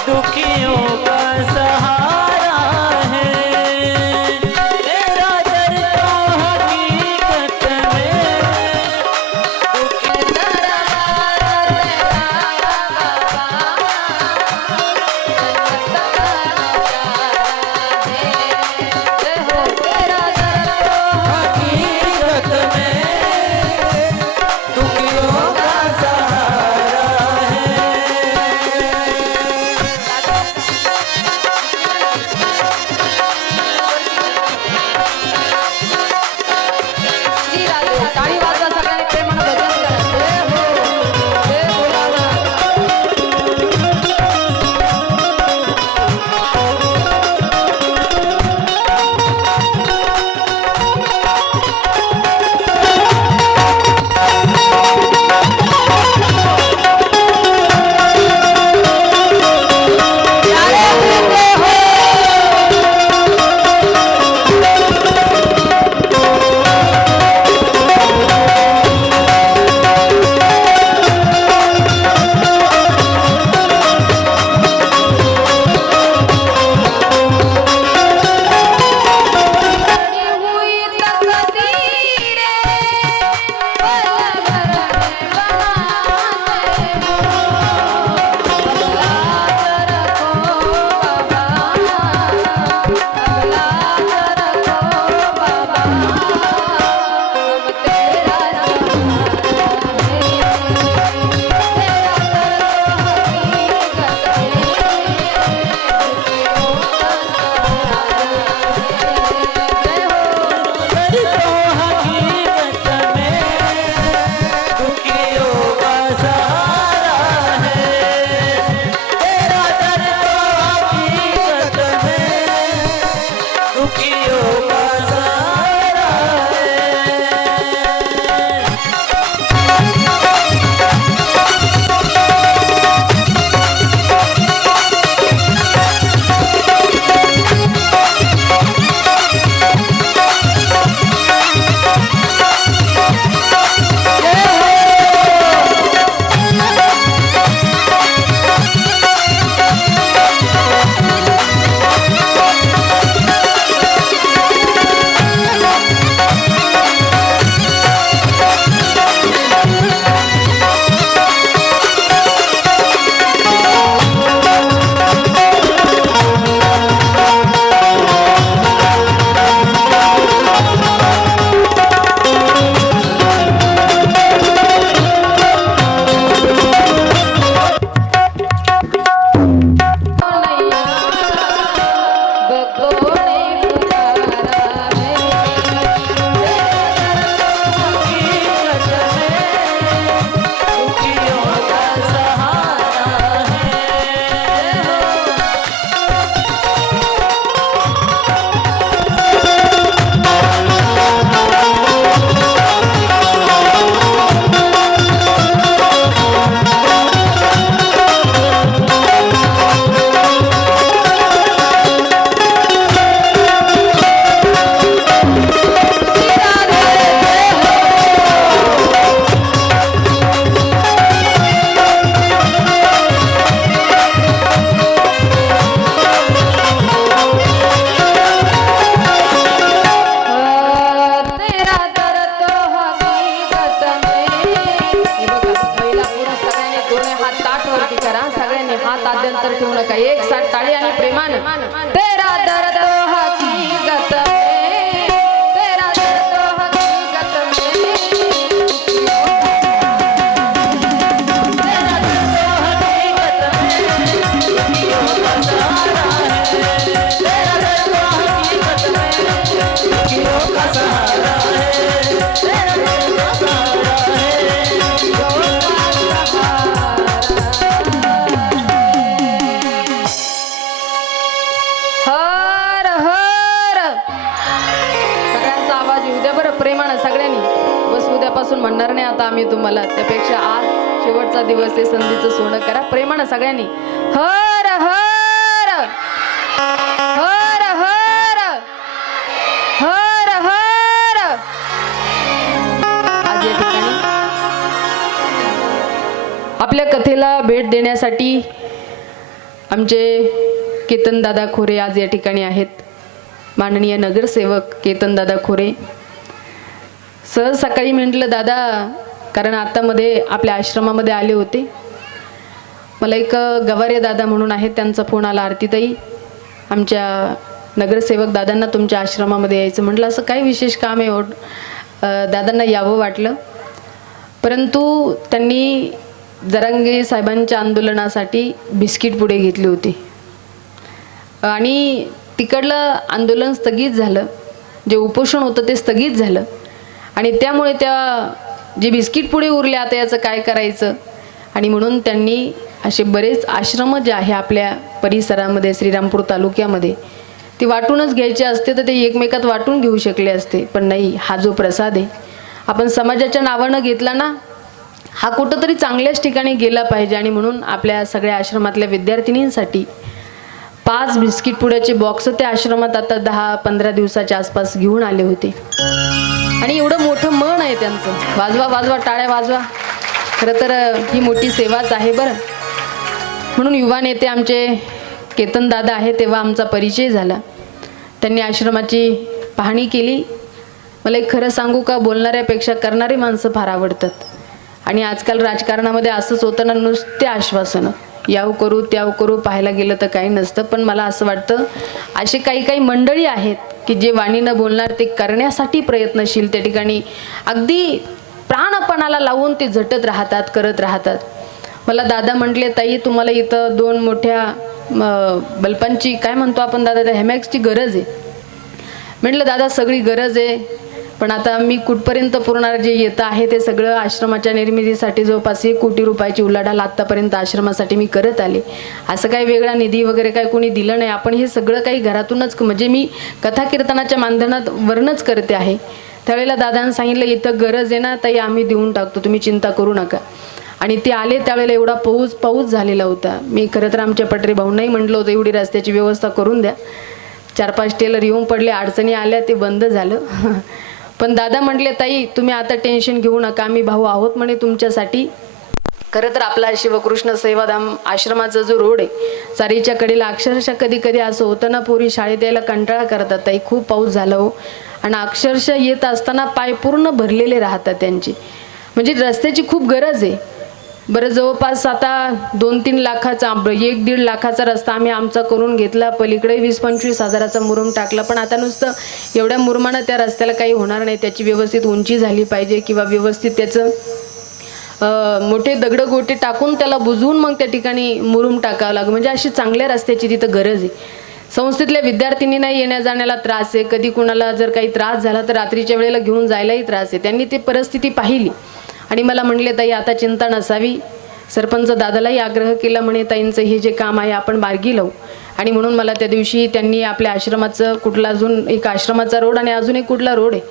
दुखियों का सहारा है, तेरा दर तो हकीकत में का एक साथ टाळी आणि प्रेमानं तेरा दर्द हकीकत में, तेरा दर्द हकीकत में, तेरा दर्द हकीकत में दुखियों का सहारा है, तेरा दर्द हकीकत में दुखियों का सहारा है, तेरा दर्द का सहारा है, दुखियों का सहारा। हर हर सगळ्यांचा आवाज येऊ द्या बरं प्रेमानं सगळ्यांनी. बस उद्यापासून म्हणणार नाही आता आम्ही तुम्हाला, त्यापेक्षा आज शेवटचा दिवस आहे, संधीचं सोनं करा प्रेमानं सगळ्यांनी. हर हर हर हर हर हर. आज या ठिकाणी आपल्या कथेला भेट देण्यासाठी आमचे केतनदादा खोरे आज या ठिकाणी आहेत. माननीय नगरसेवक केतनदादा खोरे. सहज सकाळी म्हटलं दादा, कारण आतामध्ये आपल्या आश्रमामध्ये आले होते, मला एक गवारे दादा म्हणून आहेत त्यांचा फोन आला, आरतीताई आमच्या नगरसेवक दादांना तुमच्या आश्रमामध्ये यायचं. म्हटलं असं काय विशेष काम आहे दादांना यावं वाटलं, परंतु त्यांनी जरांगे साहेबांच्या आंदोलनासाठी बिस्किट पुढे घेतली होती आणि तिकडलं आंदोलन स्थगित झालं, जे उपोषण होतं ते स्थगित झालं आणि त्यामुळे त्या जे बिस्किट पुढे उरले आता याचं काय करायचं, आणि म्हणून त्यांनी असे बरेच आश्रम जे आहे आपल्या परिसरामध्ये श्रीरामपूर तालुक्यामध्ये ते वाटूनच घ्यायचे असते तर ते एकमेकात वाटून घेऊ शकले असते, पण नाही, हा जो प्रसाद आहे आपण समाजाच्या नावानं घेतला ना, हा कुठंतरी चांगल्याच ठिकाणी गेला पाहिजे. आणि म्हणून आपल्या सगळ्या आश्रमातल्या विद्यार्थिनींसाठी 5 बिस्किट पुड्याचे बॉक्स त्या आश्रमात आता 10-15 दिवसाच्या आसपास घेऊन आले होते. आणि एवढं मोठं मन आहे त्यांचं, वाजवा वाजवा टाळ्या वाजवा. खरं तर ही मोठी सेवाच आहे बरं. म्हणून युवा नेते आमचे केतन दादा आहे, तेव्हा आमचा परिचय झाला. त्यांनी आश्रमाची पाहणी केली. मला एक खरं सांगू का, बोलणाऱ्यापेक्षा करणारी माणसं फार आवडतात. आणि आजकाल राजकारणामध्ये असंच होतं ना, नुसते आश्वासनं, याव करू त्याव करू, पाहायला गेलं तर काही नसतं. पण मला असं वाटतं असे काही मंडळी आहेत की जे वाणीनं बोलणार ते करण्यासाठी प्रयत्नशील, त्या ठिकाणी अगदी प्राणपणाला लावून ते झटत राहतात, करत राहतात. मला दादा म्हटले, ताई तुम्हाला इथं 2 मोठ्या बल्बांची काय म्हणतो आपण दादा, त्या हॅमॅक्सची गरज आहे. म्हटलं दादा सगळी गरज आहे, पण आता मी कुठपर्यंत पुरणार, जे येतं आहे ते सगळं आश्रमाच्या निर्मितीसाठी जवळपास 1 कोटी रुपयाची उलाढाल आत्तापर्यंत आश्रमासाठी मी करत आले. असं काही वेगळा निधी वगैरे काही कोणी दिलं नाही, आपण हे सगळं काही घरातूनच, म्हणजे मी कथा कीर्तनाच्या माध्यमात वर्णच करते आहे. त्यावेळेला दादांनी सांगितलं इथं गरज आहे ना ताई, आम्ही देऊन टाकतो, तुम्ही चिंता करू नका. आणि ते आले त्यावेळेला एवढा पाऊस झालेला होता. मी खरं तर आमच्या पटरे भाऊंनाही म्हटलं होतं एवढी रस्त्याची व्यवस्था करून द्या. 4-5 टेलर येऊन पडले, अडचणी आल्या, ते बंद झालं. पण दादा म्हटले ताई तुम्ही आता टेन्शन घेऊ नका, आम्ही भाऊ आहोत म्हणे तुमच्यासाठी. खरं तर आपला शिवकृष्ण सेवाधाम आश्रमाचा जो रोड आहे चारीच्या कडेला, अक्षरशः कधी कधी असं होतं ना, पोरी शाळेत यायला कंटाळा करतात ताई, खूप पाऊस झाला हो, आणि अक्षरशः येत असताना पाय पूर्ण भरलेले राहतात त्यांचे, म्हणजे रस्त्याची खूप गरज आहे. बरं जवळपास आता 2-3 लाखाचा 1-1.5 लाखाचा रस्ता आम्ही आमचा करून घेतला, पलीकडे 20-25 हजाराचा मुरुम टाकला. पण आता नुसतं एवढ्या मुरुमानं त्या रस्त्याला काही होणार नाही, त्याची व्यवस्थित उंची झाली पाहिजे किंवा व्यवस्थित त्याचं मोठे दगड गोटे टाकून त्याला बुजवून मग त्या ठिकाणी मुरुम टाकावं लागेल, म्हणजे अशी चांगल्या रस्त्याची तिथं गरज आहे. संस्थेतल्या विद्यार्थिनींना येण्या जाण्याला त्रास आहे, कधी कुणाला जर काही त्रास झाला तर रात्रीच्या वेळेला घेऊन जायलाही त्रास आहे. त्यांनी ती परिस्थिती पाहिली आणि मला म्हणले ताई आता चिंता नसावी. सरपंच दादालाही आग्रह केला, म्हणे ताईंचं हे जे काम आहे आपण मार्गी लावू. आणि म्हणून मला त्या दिवशी त्यांनी आपल्या आश्रमाचं कुठला अजून एक आश्रमाचा रोड आणि अजून एक कुठला रोड आहे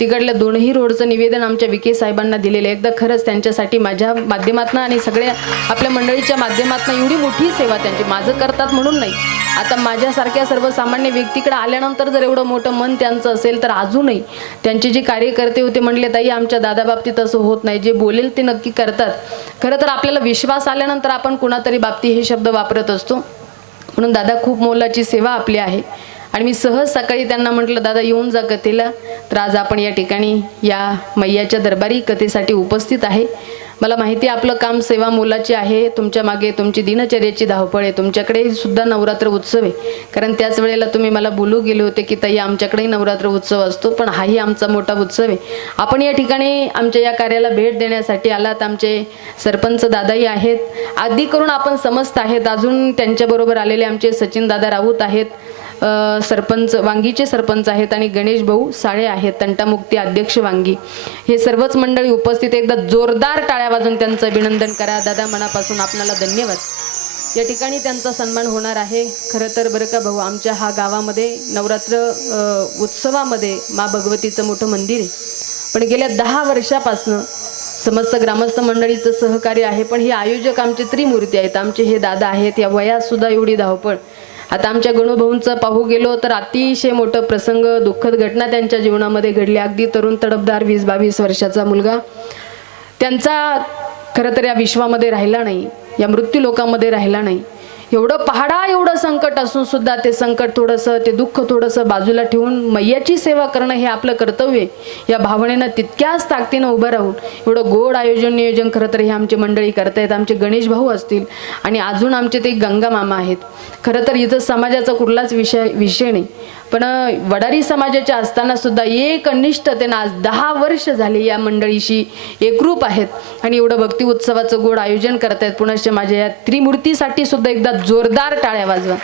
तिकडल्या 2ही रोडचं निवेदन आमच्या विके साहेबांना दिलेलं आहे. एकदा खरंच त्यांच्यासाठी माझ्या माध्यमातून आणि सगळ्या आपल्या मंडळीच्या माध्यमातून एवढी मोठी सेवा त्यांची, माझं करतात म्हणून नाही, आता माझ्यासारख्या सर्वसामान्य व्यक्तीकडे आल्यानंतर जर एवढं मोठं मन त्यांचं असेल तर अजूनही त्यांचे जे कार्यकर्ते होते म्हणले ताई आमच्या दादा बाबतीत असं होत नाही, जे बोलेल ते नक्की करतात. खरं तर आपल्याला विश्वास आल्यानंतर आपण कुणातरी बाबतीत हे शब्द वापरत असतो. म्हणून दादा खूप मोलाची सेवा आपली आहे. आणि मी सहज सकाळी त्यांना म्हटलं दादा येऊन जा कथेला. तर आज आपण या ठिकाणी या मैयाच्या दरबारी कथेसाठी उपस्थित आहे. मला माहिती आहे आपलं काम सेवा मोलाची आहे, तुमच्या मागे तुमची दिनचर्याची धावपळ आहे, तुमच्याकडे सुद्धा नवरात्र उत्सव आहे. कारण त्याच वेळेला तुम्ही मला बोलू गेले होते की ताई आमच्याकडेही नवरात्र उत्सव असतो, पण हाही आमचा मोठा उत्सव आहे. आपण या ठिकाणी आमच्या या कार्याला भेट देण्यासाठी आलात. आमचे सरपंच दादाही आहेत, आधी करून आपण समस्त आहेत. अजून त्यांच्याबरोबर आलेले आमचे सचिन दादा राऊत आहेत, सरपंच वांगीचे सरपंच आहेत, आणि गणेश भाऊ साळे आहेत, तंटामुक्ती अध्यक्ष वांगी. हे सर्वच मंडळी उपस्थित. एकदा जोरदार टाळ्या वाजून त्यांचं अभिनंदन करा. दादा मनापासून आपणाला धन्यवाद. या ठिकाणी त्यांचा सन्मान होणार आहे. खरं तर बरं का भाऊ, आमच्या हा गावामध्ये नवरात्र उत्सवामध्ये मा भगवतीचं मोठं मंदिर आहे, पण गेल्या 10 वर्षापासनं समस्त ग्रामस्थ मंडळीचं सहकार्य आहे. पण हे आयोजक आमचे त्रिमूर्ती आहेत, आमचे हे दादा आहेत. या वयात सुद्धा एवढी धावपळ. आता आमच्या गणूभाऊंचं पाहू गेलो तर अतिशय मोठं प्रसंग, दुःखद घटना त्यांच्या जीवनामध्ये घडली. अगदी तरुण तडफदार 20-22 वर्षाचा मुलगा त्यांचा खरं तर या विश्वामध्ये राहिला नाही, या मृत्यू लोकांमध्ये राहिला नाही. एवढं पहाडा एवढं संकट असून सुद्धा ते संकट थोडंसं, ते दुःख थोडंसं बाजूला ठेवून मैयाची सेवा करणं हे आपलं कर्तव्य आहे. या भावनेनं तितक्याच ताकदीनं उभं राहून एवढं गोड आयोजन नियोजन खरं तर हे आमची मंडळी करतायत. आमचे गणेश भाऊ असतील आणि अजून आमचे ते गंगा मामा आहेत. खरं तर इथं समाजाचा कुठलाच विषय नाही, पण वडारी समाजाच्या असताना सुद्धा एक निष्ठतेनं आज 10 वर्ष झाली या मंडळीशी एकरूप आहेत आणि एवढं भक्ती उत्सवाचं गोड आयोजन करतायत. पुनश्च माझ्या या त्रिमूर्तीसाठी सुद्धा एकदा जोरदार टाळ्या वाजवा.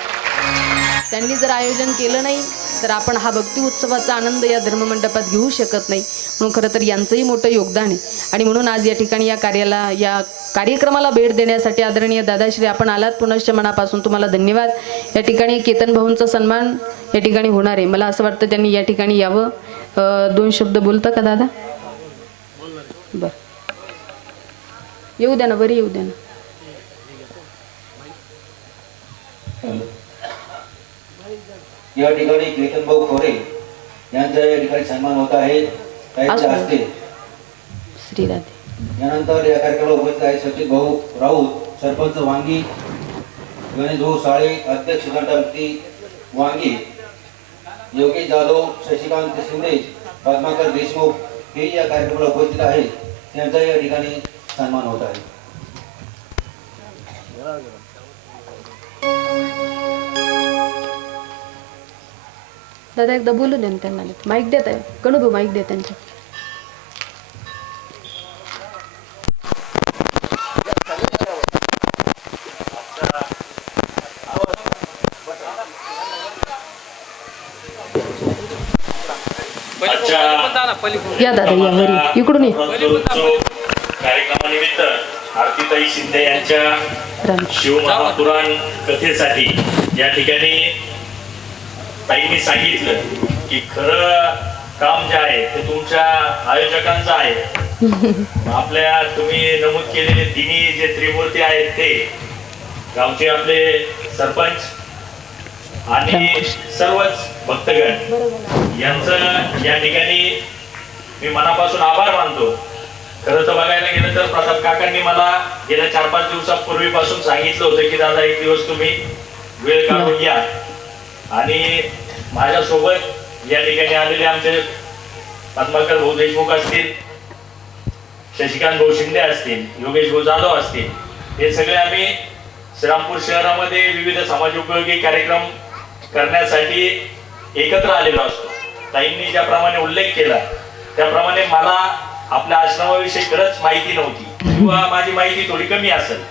त्यांनी जर आयोजन केलं नाही तर आपण हा भक्ती उत्सवाचा आनंद या धर्ममंडपात घेऊ शकत नाही. म्हणून खरं तर यांचंही मोठं योगदान आहे. आणि म्हणून आज या ठिकाणी या कार्यक्रमाला भेट देण्यासाठी आदरणीय दादाश्री आपण आलात. पुनश्च मनापासून तुम्हाला धन्यवाद. या ठिकाणी केतन भाऊंचा सन्मान या ठिकाणी होणार आहे. मला असं वाटतं त्यांनी या ठिकाणी यावं. 2 शब्द बोलता का दादा? बरं, येऊ द्या ना, बरी येऊ द्या ना. या ठिकाणी केतन भाऊ खोरे यांचा या ठिकाणी सन्मान होत आहे त्यांच्या हस्ते. श्रीराधे. यानंतर या कार्यक्रमाला उपस्थित आहे सचिन भाऊ राऊत, सरपंच वांगी, गणेश भाऊ साळे, अध्यक्ष तंटामुक्ती वांगी, योगेश जाधव, शशिकांत शिंदे, पद्माकर देशमुख हे या कार्यक्रमाला उपस्थित आहेत. त्यांचा या ठिकाणी सन्मान होत आहे. दादा एकदा बोलू दे ना त्यांना. माईक देत आहे कणू भाऊ, माईक दे त्यांच्या. या दादा या वरी इकडून ये. कार्यक्रमानिमित्त आरतीताई शिंदे यांच्या राम. शिवमहापुराण कथेसाठी या ठिकाणी ताईंनी सांगितलं की खरं काम जे आहे ते तुमच्या आयोजकांचं आहे. आपल्या तुम्ही नमूद केलेले तिन्ही जे त्रिमूर्ती आहेत ते गावचे आपले सरपंच आणि सर्वच भक्तगण यांचं या ठिकाणी मी मनापासून आभार मानतो. खरं तर बघायला गेलं तर प्रताप काकांनी मला गेल्या 4-5 दिवसापूर्वीपासून सांगितलं होतं की दादा एक दिवस तुम्ही वेळ काढून या. आणि माझ्यासोबत या ठिकाणी आलेले आमचे पद्माकर भाऊ देशमुख असतील, शशिकांत भाऊ शिंदे असतील, योगेश भाऊ जाधव असतील, हे सगळे आम्ही श्रीरामपूर शहरामध्ये विविध समाजोपयोगी कार्यक्रम करण्यासाठी एकत्र आलेलो असतो. ताईंनी ज्याप्रमाणे उल्लेख केला त्याप्रमाणे मला आपल्या आश्रमाविषयी खरंच माहिती नव्हती किंवा माझी माहिती थोडी कमी असेल.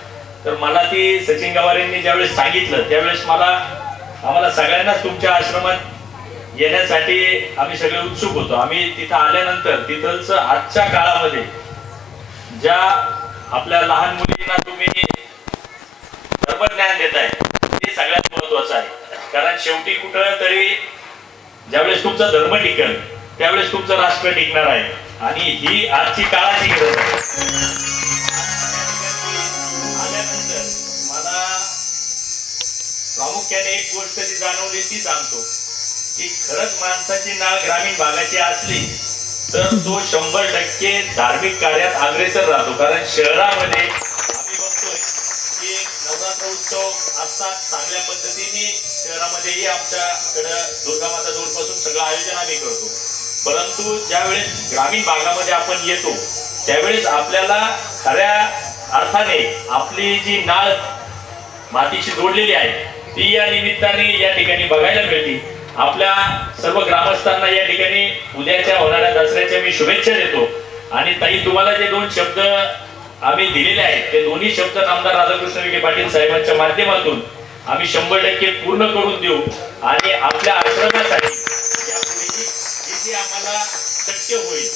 तर मला ती सचिन गवारेंनी ज्यावेळेस सांगितलं त्यावेळेस आम्हाला सगळ्यांनाच तुमच्या आश्रमात येण्यासाठी आम्ही सगळे उत्सुक होतो. आम्ही तिथं आल्यानंतर तिथलच आजच्या काळामध्ये ज्या आपल्या लहान मुलींना तुम्ही धर्मज्ञान देताय ते सगळ्यात महत्वाचं आहे. कारण शेवटी कुठं तरी ज्यावेळेस तुमचा धर्म टिकेल त्यावेळेस तुमचं राष्ट्र टिकणार आहे आणि ही आजची काळाची गरज आहे. आल्यानंतर मला प्रामुख्याने एक गोष्ट जी जाणवली ती सांगतो की खरंच माणसाची नाळ ग्रामीण भागाची असली तर तो 100% धार्मिक कार्यात अग्रेसर राहतो. कारण शहरामध्ये आम्ही बघतोय की नवरात्र उत्सव असतात चांगल्या पद्धतीने शहरामध्येही आमच्याकडं दुर्गामाता जोडपासून सगळं आयोजन आम्ही करतो. परंतु ज्यावेळेस ग्रामीण भागामध्ये आपण येतो त्यावेळेस आपल्याला खऱ्या अर्थाने आपली जी नाळ मातीशी जोडलेली आहे ती या निमित्ताने या ठिकाणी बघायला मिळते. आपल्या सर्व ग्रामस्थांना या ठिकाणी उद्याच्या होणाऱ्या दसऱ्याच्या मी शुभेच्छा देतो. आणि ताई, तुम्हाला जे 2 शब्द आम्ही दिलेले आहेत ते दोन्ही शब्द नामदार राधाकृष्ण विखे पाटील साहेबांच्या माध्यमातून आम्ही 100% पूर्ण करून देऊ. आणि आपल्या आश्रमासाठी यापुढे जी आम्हाला शक्य होईल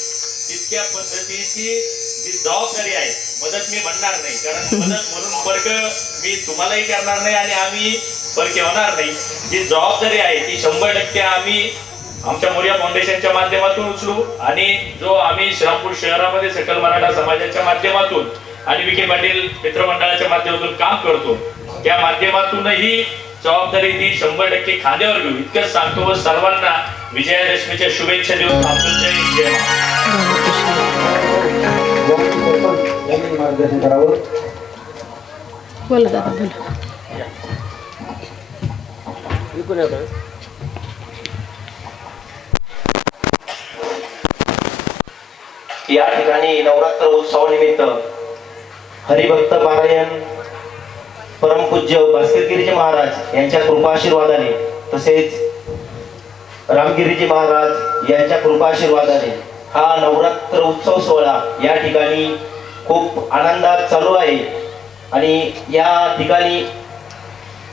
तितक्या पद्धतीची जी जबाबदारी आहे, मदत मी म्हणणार नाही, कारण मदत म्हणून फरक मी तुम्हालाही करणार नाही आणि आम्ही फरक होणार नाही. जी जबाबदारी आहे ती 100% आम्ही आमच्या मोरिया फाउंडेशनच्या माध्यमातून उचलू. आणि जो आम्ही श्रीरामपूर शहरामध्ये सकल मराठा समाजाच्या माध्यमातून आणि विखे पाटील मित्रमंडळाच्या माध्यमातून काम करतो त्या माध्यमातूनही जबाबदारी ती 100% खांद्यावर घेऊ. इतकंच सांगतो व सर्वांना विजयादशमीच्या शुभेच्छा देऊन थांबतो. जय हिंद, जय महाराष्ट्र. यांनी मार्गदर्शन करावं. बोला दादा बोला. या ठिकाणी नवरात्र उत्सवानिमित्त हरिभक्त पारायण परमपूज्य भास्करगिरीजी महाराज यांच्या कृपा आशीर्वादाने तसेच रामगिरीजी महाराज यांच्या कृपा आशीर्वादाने हा नवरात्र उत्सव सोहळा या ठिकाणी खूप आनंदात चालू आहे. आणि या ठिकाणी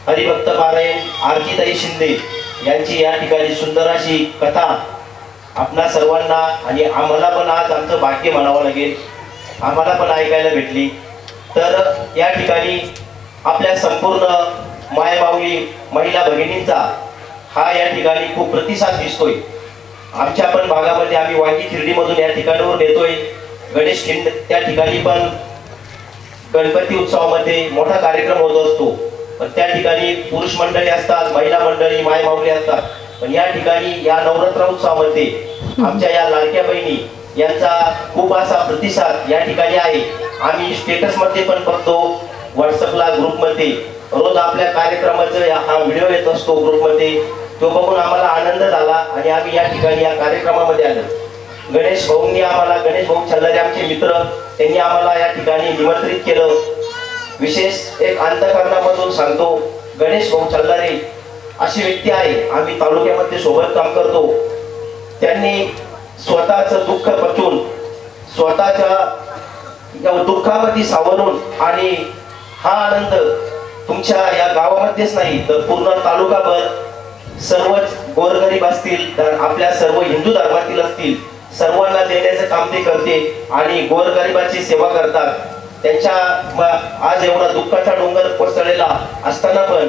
हरिभक्त पारायण आरतीताई शिंदे यांची या ठिकाणी सुंदर अशी कथा आपणा सर्वांना आणि आम्हाला पण आज आमचं भाग्य म्हणावं लागेल, आम्हाला पण ऐकायला भेटली. तर या ठिकाणी आपल्या संपूर्ण मायमाऊली महिला भगिनींचा हा या ठिकाणी खूप प्रतिसाद दिसतोय. आमच्या पण भागामध्ये आम्ही वांगी खिर्डीमधून या ठिकाणावर नेतोय. गणेश खिंड त्या ठिकाणी पण गणपती उत्सवामध्ये मोठा कार्यक्रम होत असतो. पण त्या ठिकाणी पुरुष मंडळी असतात, महिला मंडळी, मायमाऊली असतात. पण या ठिकाणी या नवरात्र उत्सवामध्ये आमच्या या लाडक्या बहिणी यांचा खूप असा प्रतिसाद या ठिकाणी आहे. आम्ही स्टेटस मध्ये पण बघतो, व्हॉट्सअपला ग्रुपमध्ये रोज आपल्या कार्यक्रमाचा हा व्हिडिओ येत असतो ग्रुपमध्ये. तो बघून आम्हाला आनंद झाला आणि आम्ही या ठिकाणी या कार्यक्रमामध्ये आलो. गणेश भाऊंनी आम्हाला, गणेश भाऊ छल्लारे आमचे मित्र, त्यांनी आम्हाला या ठिकाणी निमंत्रित केलं. विशेष एक अंतःकरणामधून सांगतो, गणेश भाऊ छल्लारे अशी व्यक्ती आहे, आम्ही तालुक्यामध्ये सोबत काम करतो. त्यांनी स्वतःचं दुःख पचवून, स्वतःच्या दुःखामध्ये सावरून आणि हा आनंद तुमच्या या गावामध्येच नाही तर पूर्ण तालुकाभर सर्वच गोरगरीब असतील, आपल्या सर्व हिंदू धर्मातील असतील, सर्वांना देण्याचं काम ते करते आणि गोरगरिबाची सेवा करतात. त्यांच्या आज एवढा दुःखाचा डोंगर कोसळलेला असताना पण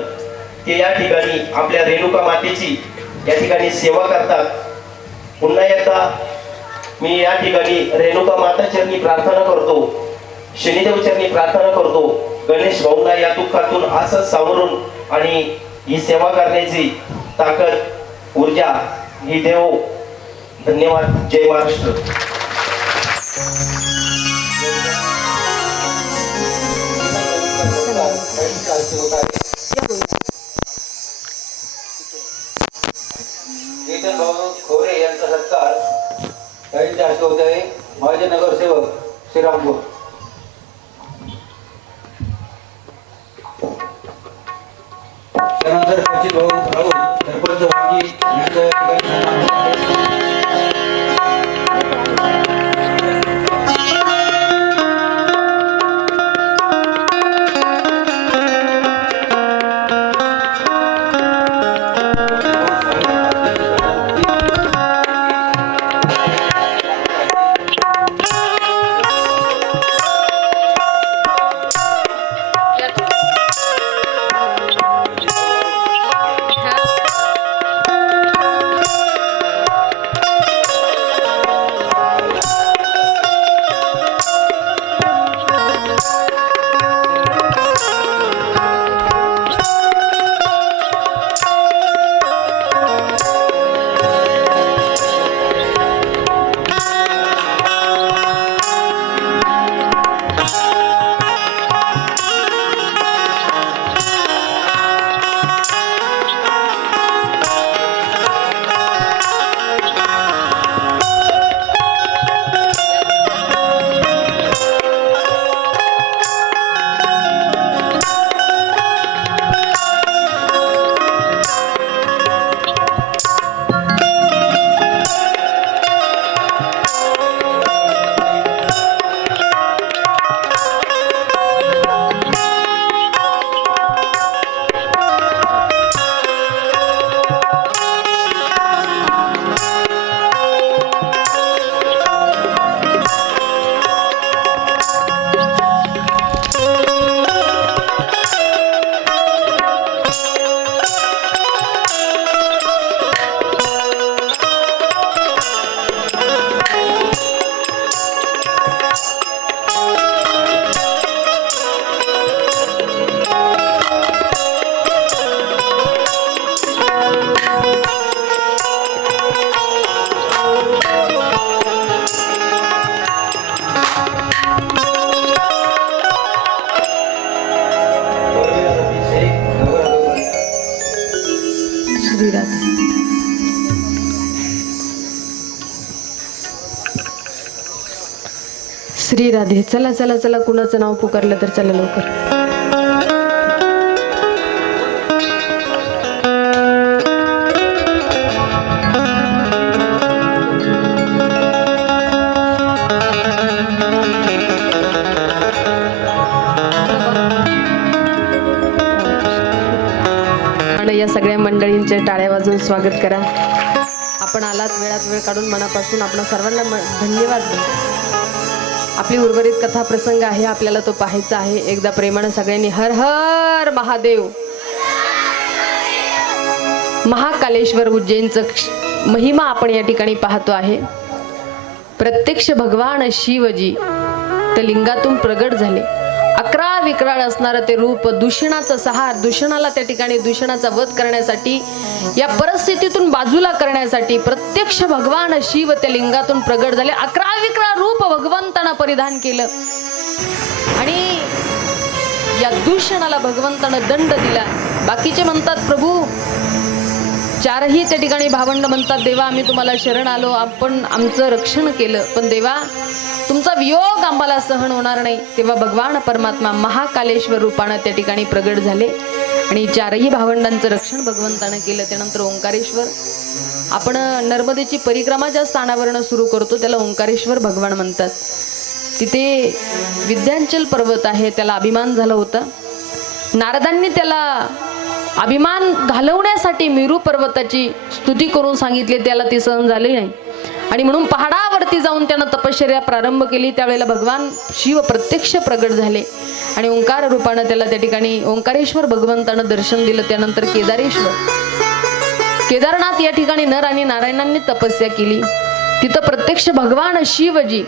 ते या ठिकाणी आपल्या रेणुका मातेची या ठिकाणी सेवा करतात. पुन्हा एकदा मी या ठिकाणी रेणुका माता चरणी प्रार्थना करतो, शनिदेव चरणी प्रार्थना करतो, गणेश भाऊंना या दुःखातून असंच सावरून आणि ही सेवा करण्याची ताकद, ऊर्जा ही देव. धन्यवाद. जय महाराष्ट्र. केतन भाऊ खोरे यांचा सत्कार त्यांच्या हस्ते होत आहे. माझे नगरसेवक श्रीरामपूर. त्यानंतर सचिन भाऊ राऊत सरपंच वांगी यांचा या ठिकाणी सन्मान होत आहे. श्री राधे. श्री राधे. चला चला चला, कुणाचं नाव पुकारलं तर चला लवकर. आणि या सगळ्या मंडळींचे टाळ्या वाजवून स्वागत करा. आपण आलात, वेळात वेळ काढून मनापासून आपण सर्वांना धन्यवाद देऊ. आपली उर्वरित कथा प्रसंग आहे, आपल्याला तो पाहायचा आहे. एकदा प्रेमानं सगळ्यांनी हर हर महादेव. महाकालेश्वर उज्जैनचं महिमा आपण या ठिकाणी पाहतो आहे. प्रत्यक्ष भगवान शिवजी ते लिंगातून प्रगट झाले. 11 विकराळ असणारं ते रूप, दूषणाचा सहार, दूषणाला त्या ठिकाणी दूषणाचा वध करण्यासाठी, या परिस्थितीतून बाजूला करण्यासाठी प्रत्यक्ष भगवान शिव त्या लिंगातून प्रगट झाले. 11 विकराळ रूप भगवंतानं परिधान केलं आणि या दूषणाला भगवंतानं दंड दिला. बाकीचे म्हणतात प्रभू, 4ही त्या ठिकाणी भावंड म्हणतात देवा आम्ही तुम्हाला शरण आलो, आपण आमचं रक्षण केलं, पण देवा तुमचा वियोग आम्हाला सहन होणार नाही. तेव्हा भगवान परमात्मा महाकालेश्वर रूपानं त्या ठिकाणी प्रगट झाले आणि 4ही भावंडांचं रक्षण भगवंतानं केलं. त्यानंतर ओंकारेश्वर, आपण नर्मदेची परिक्रमा ज्या स्थानावरनं सुरू करतो त्याला ओंकारेश्वर भगवान म्हणतात. तिथे विद्यांचल पर्वत आहे, त्याला अभिमान झाला होता. नारदांनी त्याला अभिमान घालवण्यासाठी मेरू पर्वताची स्तुती करून सांगितले, त्याला ती सहन झाली नाही आणि म्हणून पहाडावरती जाऊन त्यानं तपश्चर्या प्रारंभ केली. त्यावेळेला भगवान शिव प्रत्यक्ष प्रगट झाले आणि ओंकार रूपानं त्याला त्या ठिकाणी ओंकारेश्वर भगवंतानं दर्शन दिलं. त्यानंतर केदारेश्वर, केदारनाथ या ठिकाणी नर आणि नारायणांनी तपस्या केली. तिथं प्रत्यक्ष भगवान शिवजी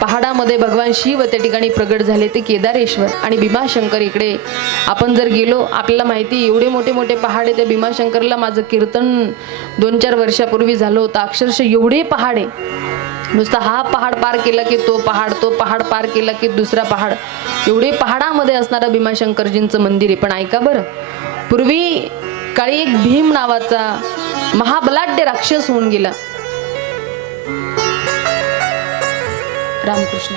पहाडामध्ये भगवान शिव त्या ठिकाणी प्रगट झाले, ते केदारेश्वर. आणि भीमाशंकर इकडे आपण जर गेलो, आपल्याला माहिती एवढे मोठे मोठे पहाड आहे. त्या भीमाशंकरला माझं कीर्तन 2-4 वर्षापूर्वी झालं होतं. अक्षरशः एवढे पहाड आहे, नुसता हा पहाड पार केला की तो पहाड, तो पहाड पार केला की दुसरा पहाड, एवढे पहाडामध्ये असणारं भीमाशंकरजींचं मंदिर आहे. पण ऐका बरं, पूर्वी काळी एक भीम नावाचा महाबलाढ्य राक्षस होऊन गेला. रामकृष्ण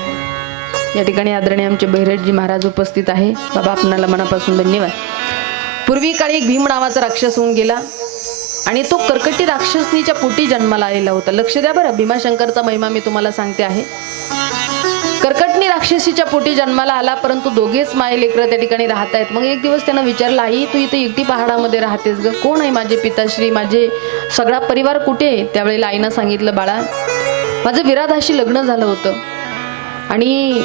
या ठिकाणी आदरणीय आमचे बैरटजी महाराज उपस्थित आहे. बाबा आपणाला मनापासून धन्यवाद. पूर्वी काळी एक भीम नावाचा राक्षस होऊन गेला आणि तो कर्कटी राक्षसनीच्या पोटी जन्माला आलेला होता. लक्ष द्या बरं, भीमाशंकरचा महिमा मी तुम्हाला सांगते आहे. कर्कटनी राक्षसीच्या पोटी जन्माला आला, परंतु दोघेच माय लेकरं त्या ठिकाणी राहत आहेत. मग एक दिवस त्यानं विचारलं, आई तू इथे एकटी पहाडामध्ये राहतेस ग, कोण आहे माझे पिताश्री, माझे सगळा परिवार कुठे आहे? त्यावेळेला आईनं सांगितलं, बाळा माझं विराधाशी लग्न झालं होतं आणि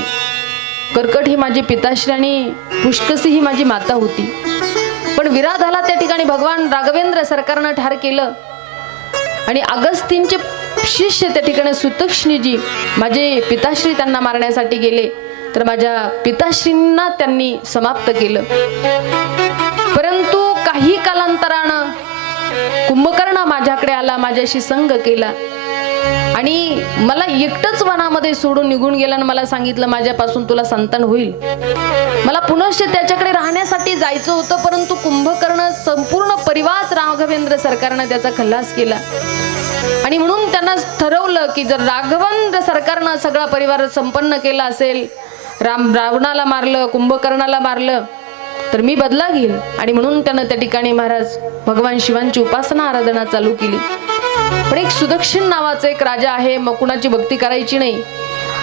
कर्कट ही माझी पिताश्री आणि पुष्कसी ही माझी माता होती. पण विराधाला त्या ठिकाणी भगवान राघवेंद्र सरकारनं ठार केलं आणि अगस्तींचे शिष्य त्या ठिकाणी सुतक्ष्णीजी माझे पिताश्री त्यांना मारण्यासाठी गेले, तर माझ्या पिताश्रींना त्यांनी समाप्त केलं. परंतु काही कालांतरानं कुंभकर्ण माझ्याकडे आला, माझ्याशी संग केला आणि मला एकटंच वनामध्ये सोडून निघून गेला आणि मला सांगितलं माझ्यापासून तुला संतान होईल. मला पुनश्च त्याच्याकडे राहण्यासाठी जायचं होतं, परंतु कुंभकर्ण संपूर्ण परिवार राघवेंद्र सरकारनं त्याचा खल्लास केला आणि म्हणून त्यांना ठरवलं की जर राघवेंद्र सरकारनं सगळा परिवार संपन्न केला असेल, रावणाला मारलं, कुंभकर्णाला मारलं, तर मी बदला घेईल. आणि म्हणून त्यानं त्या ठिकाणी महाराज भगवान शिवांची उपासना आराधना चालू केली. पण एक सुदक्षिण नावाचा एक राजा आहे, मग कुणाची भक्ती करायची नाही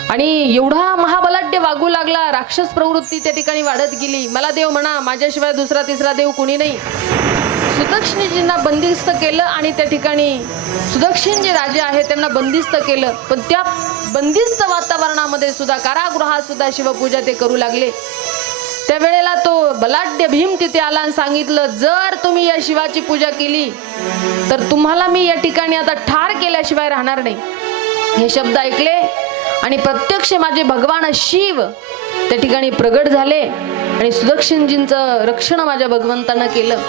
आणि एवढा महाबलाढ्य वागू लागला, राक्षस प्रवृत्ती त्या ठिकाणी वाढत गेली. मला देव म्हणा, माझ्याशिवाय दुसरा तिसरा देव कुणी नाही. सुदक्षिणजींना बंदिस्त केलं आणि त्या ठिकाणी सुदक्षिण जे राजे आहेत त्यांना बंदिस्त केलं. पण त्या बंदिस्त वातावरणामध्ये सुद्धा, कारागृहात सुद्धा शिवपूजा ते करू लागले. त्यावेळेला तो बलाढ्य भीम तिथे आला आणि सांगितलं, जर तुम्ही या शिवाची पूजा केली तर तुम्हाला मी या ठिकाणी आता ठार केल्याशिवाय राहणार नाही. हे शब्द ऐकले आणि प्रत्यक्ष माझे भगवान शिव त्या ठिकाणी प्रगट झाले आणि सुदक्षिणजींचं रक्षण माझ्या भगवंतानं केलं.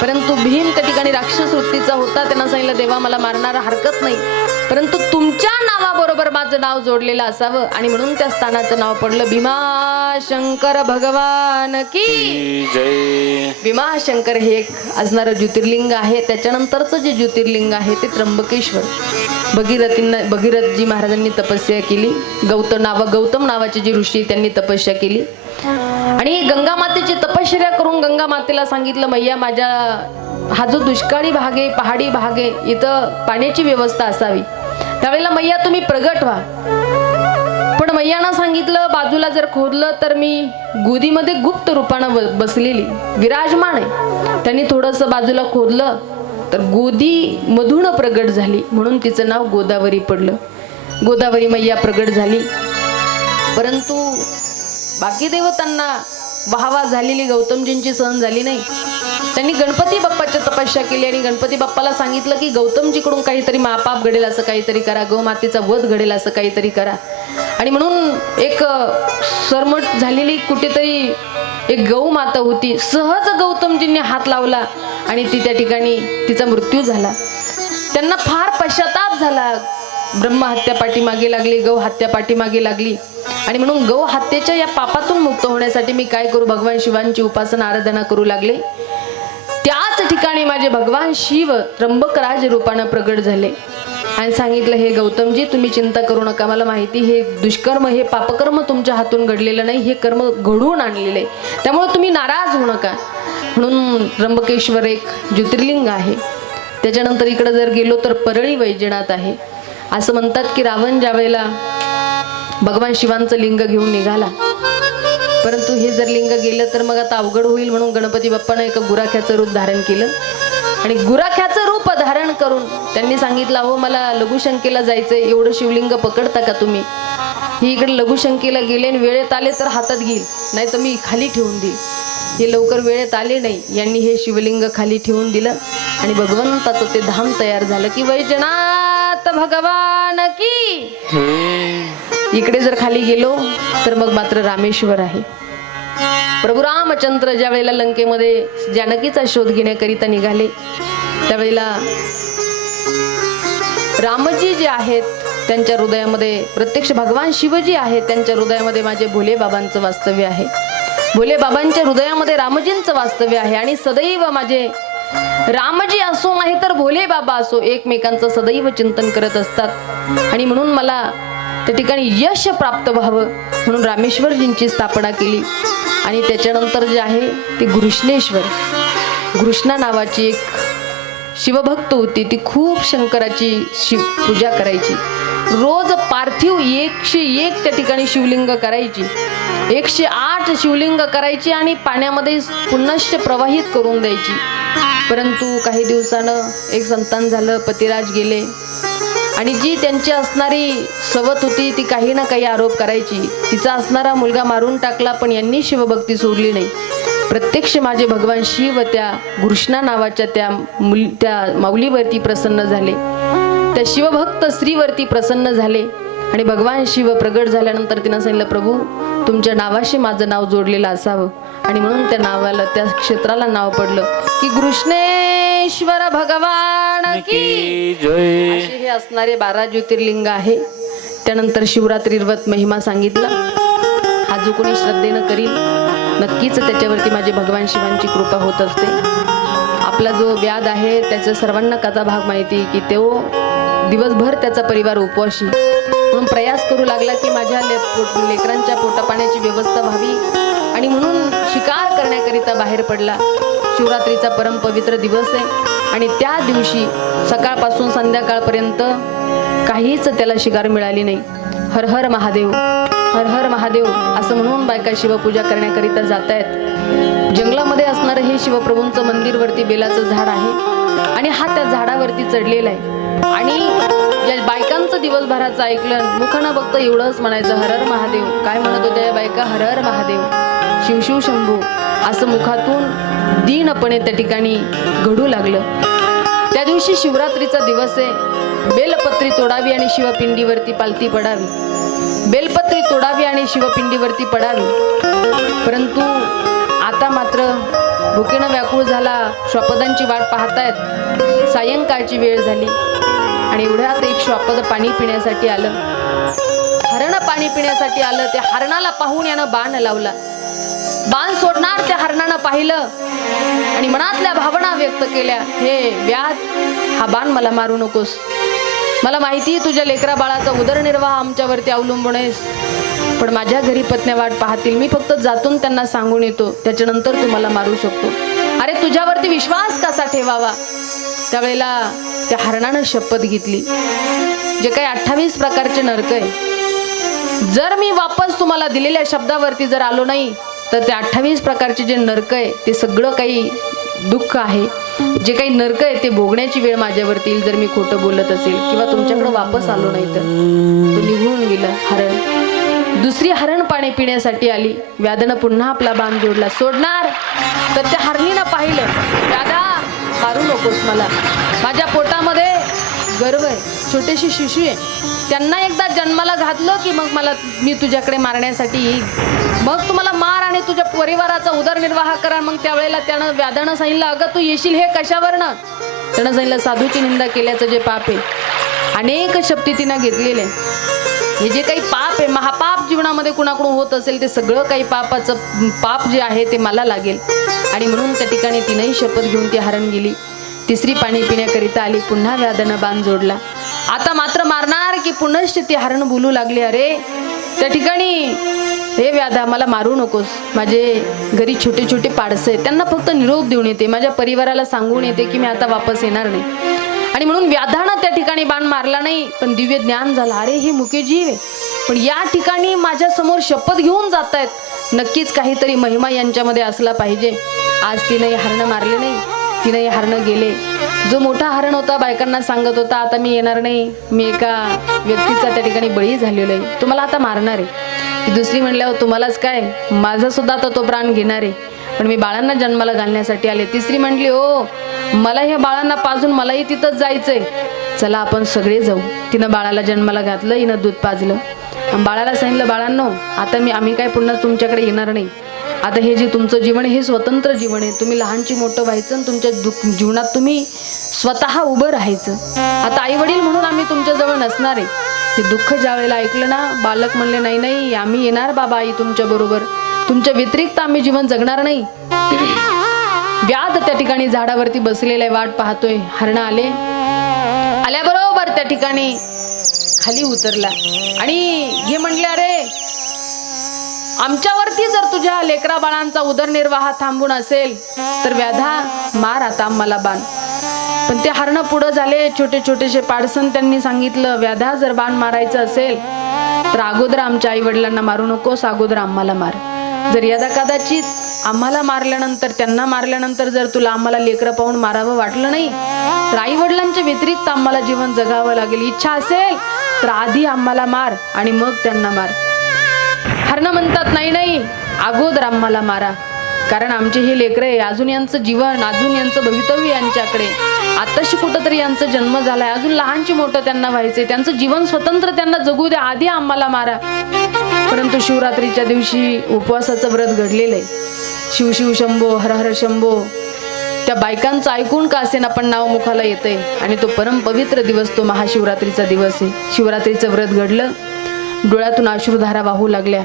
परंतु भीम त्या ठिकाणी राक्षस वृत्तीचा होता. त्यांना सांगितलं, देवा मला मारणारा हरकत नाही, परंतु तुमच्या नावाबरोबर माझं नाव जोडलेलं असावं आणि म्हणून त्या स्थानाचं नाव पडलं भीमा भीमाशंकर भगवान की जय. भीमाशंकर हे एक असणारं ज्योतिर्लिंग आहे. त्याच्यानंतरचं जे ज्योतिर्लिंग आहे ते त्र्यंबकेश्वर. भगीरथजी महाराजांनी तपस्या केली. गौतम नावाचे जे ऋषी त्यांनी तपस्या केली आणि गंगा मातेची तपश्चर्या करून गंगा मातेला सांगितलं, मैया माझ्या हा जो दुष्काळी भाग आहे, पहाडी भाग आहे, इथं पाण्याची व्यवस्था असावी. त्यावेळेला मैया तुम्ही प्रगट व्हा. पण मैयानं सांगितलं बाजूला जर खोदलं तर मी गोदीमध्ये गुप्त रूपानं बसलेली विराजमान आहे. त्यांनी थोडंसं बाजूला खोदलं तर गोदी मधून प्रगट झाली, म्हणून तिचं नाव गोदावरी पडलं. गोदावरी मैया प्रगट झाली. परंतु बाकी देवतांना वाहवा झालेली गौतमजींची सहन झाली नाही. त्यांनी गणपती बाप्पाची तपस्या केली आणि गणपती बाप्पाला सांगितलं की गौतमजीकडून काहीतरी महापाप घडेल असं काहीतरी करा, गौमातेचा वध घडेल असं काहीतरी करा. आणि म्हणून एक सरमट झालेली कुठेतरी एक गौमाता होती. सहज गौतमजींनी हात लावला आणि ती त्या ठिकाणी तिचा मृत्यू झाला. त्यांना फार पश्चाताप झाला. ब्रह्म हत्या पाठीमागे लागली, गौ हत्या पाठीमागे लागली. आणि म्हणून गौ हत्येच्या या पापातून मुक्त होण्यासाठी मी काय करू, भगवान शिवांची उपासना आराधना करू लागले. त्याच ठिकाणी माझे भगवान शिव त्र्यंबकराज रूपानं प्रगट झाले आणि सांगितलं, हे गौतमजी तुम्ही चिंता करू नका. मला माहिती हे दुष्कर्म, हे पापकर्म तुमच्या हातून घडलेलं नाही, हे कर्म घडवून आणलेलं आहे. त्यामुळे तुम्ही नाराज होऊ नका. म्हणून त्र्यंबकेश्वर एक ज्योतिर्लिंग आहे. त्याच्यानंतर इकडे जर गेलो तर परळी वैजनाथ आहे. असं म्हणतात की रावण ज्या वेळेला भगवान शिवांचं लिंग घेऊन निघाला, परंतु हे जर लिंग गेलं तर मग आता अवघड होईल, म्हणून गणपती बाप्पानं एका गुराख्याचं रूप धारण केलं आणि गुराख्याचं रूप धारण करून त्यांनी सांगितलं, अहो मला लघुशंकेला जायचंय, एवढं शिवलिंग पकडता का तुम्ही? ही इकडे लघुशंकेला गेले आणि वेळेत आले तर हातात घेईल, नाही तर मी खाली ठेवून देईल. हे लवकर वेळेत आले नाही, यांनी हे शिवलिंग खाली ठेवून दिलं आणि भगवंताचं ते धाम तयार झालं की वैजनाथ भगवान की. इकडे जर खाली गेलो तर मग मात्र रामेश्वर आहे. प्रभू रामचंद्र ज्या वेळेला लंकेमध्ये जानकीचा शोध घेण्याकरिता निघाले, त्यावेळेला रामजी जे आहेत त्यांच्या हृदयामध्ये, प्रत्यक्ष भगवान शिवजी आहेत त्यांच्या हृदयामध्ये माझे भोले बाबांचं वास्तव्य आहे. भोले बाबांच्या हृदयामध्ये रामजींचं वास्तव्य आहे आणि सदैव माझे रामजी असो नाही तर भोले बाबा असो एकमेकांचं सदैव चिंतन करत असतात. आणि म्हणून मला त्या ठिकाणी यश प्राप्त व्हावं म्हणून रामेश्वरजींची स्थापना केली. आणि त्याच्यानंतर जे आहे ते घृष्णेश्वर, घृष्णा नावाची एक शिवभक्त होती. ती खूप शंकराची पूजा करायची. रोज पार्थिव 101 त्या ठिकाणी शिवलिंग करायची, 108 शिवलिंग करायची आणि पाण्यामध्ये पुनश्च प्रवाहित करून द्यायची. परंतु काही दिवसानं एक संतान झालं, पतिराज गेले आणि जी त्यांची असणारी सवत होती ती काही ना काही आरोप करायची. तिचा असणारा मुलगा मारून टाकला, पण यांनी शिवभक्ती सोडली नाही. प्रत्यक्ष माझे भगवान शिव त्या घृष्णा नावाच्या त्या माऊलीवरती प्रसन्न झाले, त्या शिवभक्त स्त्रीवरती प्रसन्न झाले. आणि भगवान शिव प्रगट झाल्यानंतर तिनं सांगितलं, प्रभू तुमच्या नावाशी माझं नाव जोडलेलं असावं. आणि म्हणून त्या नावाला, त्या क्षेत्राला नाव पडलं की घृष्णेश्वर भगवान की जय. असे हे असणारे 12 ज्योतिर्लिंग आहे. त्यानंतर शिवरात्री व्रत महिमा सांगितला. हा जो कोणी श्रद्धेनं करील नक्कीच त्याच्यावरती माझे भगवान शिवांची कृपा होत असते. आपला जो व्याध आहे त्याचा सर्वांना कथा भाग माहिती की तो दिवसभर त्याचा परिवार उपवाशी, म्हणून प्रयास करू लागला की माझ्या लेकरांच्या पोटापाण्याची व्यवस्था व्हावी. आणि म्हणून शिकार करण्याकरिता बाहेर पडला. शिवरात्रीचा परमपवित्र दिवस आहे आणि त्या दिवशी सकाळपासून संध्याकाळपर्यंत काहीच त्याला शिकार मिळाली नाही. हर हर महादेव, हर हर महादेव असं म्हणून बायका शिवपूजा करण्याकरिता जात आहेत. जंगलामध्ये असणारं हे शिवप्रभूंचं मंदिरवरती बेलाचं झाड आहे आणि हा त्या झाडावरती चढलेला आहे. आणि या बायकांचं दिवसभराचं ऐकलं, मुखानं बघतं एवढंच म्हणायचं, हर हर महादेव. काय म्हणत होत्या या बायका? हर हर महादेव, शिव शिव शंभू असं मुखातून दीनपणे त्या ठिकाणी घडू लागलं. त्या दिवशी शिवरात्रीचा दिवस आहे. बेलपत्री तोडावी आणि शिवपिंडीवरती पालती पडावी, बेलपत्री तोडावी आणि शिवपिंडीवरती पडावी. परंतु आता मात्र भुकेनं व्याकुळ झाला, श्वापदांची वाट पाहतायत. सायंकाळची वेळ झाली आणि एवढ्यात एक श्वापद पाणी पिण्यासाठी आलं. हरण पाणी पिण्यासाठी आलं. त्या हरणाला पाहून यानं बाण लावला. बाण सोडणार त्या हरणानं पाहिलं आणि मनातल्या भावना व्यक्त केल्या, हे व्याध, हा बाण मला मारू नकोस. मला माहिती तुझ्या लेकरा बाळाचा उदरनिर्वाह आमच्यावरती अवलंबून आहेस, पण माझ्या घरी पत्न्या वाट पाहतील. मी फक्त जातून त्यांना सांगून येतो, त्याच्यानंतर तू मला मारू शकतो. अरे तुझ्यावरती विश्वास कसा ठेवावा? त्यावेळेला त्या हरणानं शपथ घेतली, जे काही 28 प्रकारचे नरक आहे, जर मी वापस तुम्हाला दिलेल्या शब्दावरती जर आलो नाही तर ते 28 प्रकारचे जे नरक आहे ते सगळं काही दुःख आहे, जे काही नरक आहे ते भोगण्याची वेळ माझ्यावरती येईल जर मी खोटं बोलत असेल किंवा तुमच्याकडे वापस आलो नाही तर. तो निघून गेला हरण. दुसरी हरण पाणी पिण्यासाठी आली. व्याधानं पुन्हा आपला बाण जोडला. सोडणार तर त्या हरणीनं पाहिलं, व्याधा मारू नकोस मला, माझ्या पोटामध्ये गर्भ आहे, छोटीशी शिशू आहे, त्यांना एकदा जन्माला घातलं की मग मी तुझ्याकडे मारण्यासाठी येईल, मग तुम्हाला मार आणि तुझ्या परिवाराचा उदरनिर्वाह करा. मग त्यावेळेला त्यानं व्याधानं सांगितलं, अगं तू येशील हे कशावरनं? त्यानं सांगितलं, साधूची निंदा केल्याचं जे पाप आहे, अनेक शब्दी तिनं घेतलेले, हे जे काही पाप आहे, महापाप जीवनामध्ये कुणाकडून होत असेल ते सगळं काही पापाचं पाप जे आहे ते मला लागेल. आणि म्हणून त्या ठिकाणी तिनंही शपथ घेऊन ती हरण गेली. तिसरी पाणी पिण्याकरिता आली. पुन्हा व्याधानं बाण जोडला. आता मात्र मारणार की पुनश्च ती हरण बोलू लागली, अरे त्या ठिकाणी, हे व्याधा मला मारू नकोस, माझे घरी छोटे छोटे पाडसं आहेत, त्यांना फक्त निरोप देऊन येते, माझ्या परिवाराला सांगून येते की मी आता वापस येणार नाही. आणि म्हणून व्याधानं त्या ठिकाणी बाण मारला नाही, पण दिव्य ज्ञान झालं, अरे हे मुके जीव आहे, पण या ठिकाणी माझ्या समोर शपथ घेऊन जात आहेत, नक्कीच काहीतरी महिमा यांच्यामध्ये असला पाहिजे. आज तिने हरणं मारले नाही, तिने हरणं गेले. जो मोठा हरण होता बायकांना सांगत होता, आता मी येणार नाही, मी एका व्यक्तीचा त्या ठिकाणी बळी झालेलो आहे, तुम्हाला आता मारणार आहे. ती दुसरी म्हणल्यावर तुम्हालाच काय, माझा सुद्धा आता तो प्राण घेणार आहे, पण मी बाळांना जन्माला घालण्यासाठी आले. तिसरी म्हटली, हो मला ह्या बाळांना पाजून मलाही तिथंच जायचंय, चला आपण सगळे जाऊ. तिनं बाळाला जन्माला घातलं, हिनं दूध पाजलं. बाळाला सांगितलं, बाळांनो आता आम्ही काय पुन्हा तुमच्याकडे येणार नाही, आता हे जे तुमचं जीवन आहे हे स्वतंत्र जीवन आहे, तुम्ही लहानची मोठं व्हायचं आणि तुमच्या जीवनात तुम्ही स्वतः उभं राहायचं. आता आई वडील म्हणून आम्ही तुमच्याजवळ नसणार आहे. हे दुःख ज्या वेळेला ऐकलं ना, बालक म्हणले, नाही नाही आम्ही येणार बाबा आई तुमच्या बरोबर, तुमच्या व्यतिरिक्त आम्ही जीवन जगणार नाही. व्याध त्या ठिकाणी झाडावरती बसलेला वाट पाहतोय. हरण आल्याबरोबर त्या ठिकाणी खाली उतरला आणि हे म्हणले, अरे आमच्यावरती जर तुझ्या लेकरा बाळांचा उदरनिर्वाह थांबून असेल तर व्याधा मार आता आम्हाला बाण. पण ते हरण पुढं झाले, छोटे छोटेसे पाडसन. त्यांनी सांगितलं, व्याधा जर बाण मारायचं असेल तर अगोदर आमच्या आई वडिलांना मारू नकोस, अगोदर आम्हाला मार. जर यदा कदाचित आम्हाला मारल्यानंतर, त्यांना मारल्यानंतर जर तुला आम्हाला लेकरं पाहून मारावं वाटलं नाही तर आई वडिलांच्या व्यतिरिक्त आम्हाला जीवन जगावं लागेल. इच्छा असेल तर आधी आम्हाला मार आणि मग त्यांना मार. हरण म्हणतात, नाही नाही अगोदर आम्हाला मारा, कारण आमचे हे लेकरं आहे, अजून यांचं जीवन, अजून यांचं भवितव्य यांच्याकडे, आताशी कुठंतरी यांचा जन्म झालाय, अजून लहानची मोठं त्यांना व्हायचंय, त्यांचं जीवन स्वतंत्र त्यांना जगू द्या, आधी आम्हाला मारा. परंतु शिवरात्रीच्या दिवशी उपवासाचं व्रत घडलेलं आहे. शिव शिव शंभो, हर हर शंभो, त्या बायकांचं ऐकून का असेना पण नाव मुखाला येतंय. आणि तो परम पवित्र दिवस, तो महाशिवरात्रीचा दिवस आहे. शिवरात्रीचं व्रत घडलं, डोळ्यातून अश्रुधारा वाहू लागल्या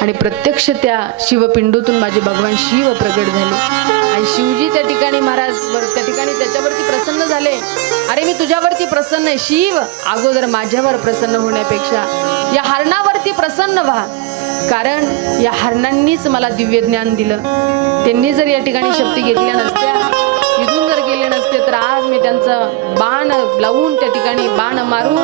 आणि प्रत्यक्ष त्या शिवपिंडूतून माझे भगवान शिव प्रगट झाले. आणि शिवजी त्या ठिकाणी महाराज त्या ठिकाणी त्याच्यावरती प्रसन्न झाले. अरे मी तुझ्यावरती प्रसन्न आहे शिव, अगोदर माझ्यावर प्रसन्न होण्यापेक्षा या हरणावरती प्रसन्न व्हा, कारण या हरणांनीच मला दिव्य ज्ञान दिलं. त्यांनी जर या ठिकाणी शक्ती घेतल्या नसत्या, इथून जर गेले नसते तर आज मी त्यांचं बाण लावून, त्या ठिकाणी बाण मारून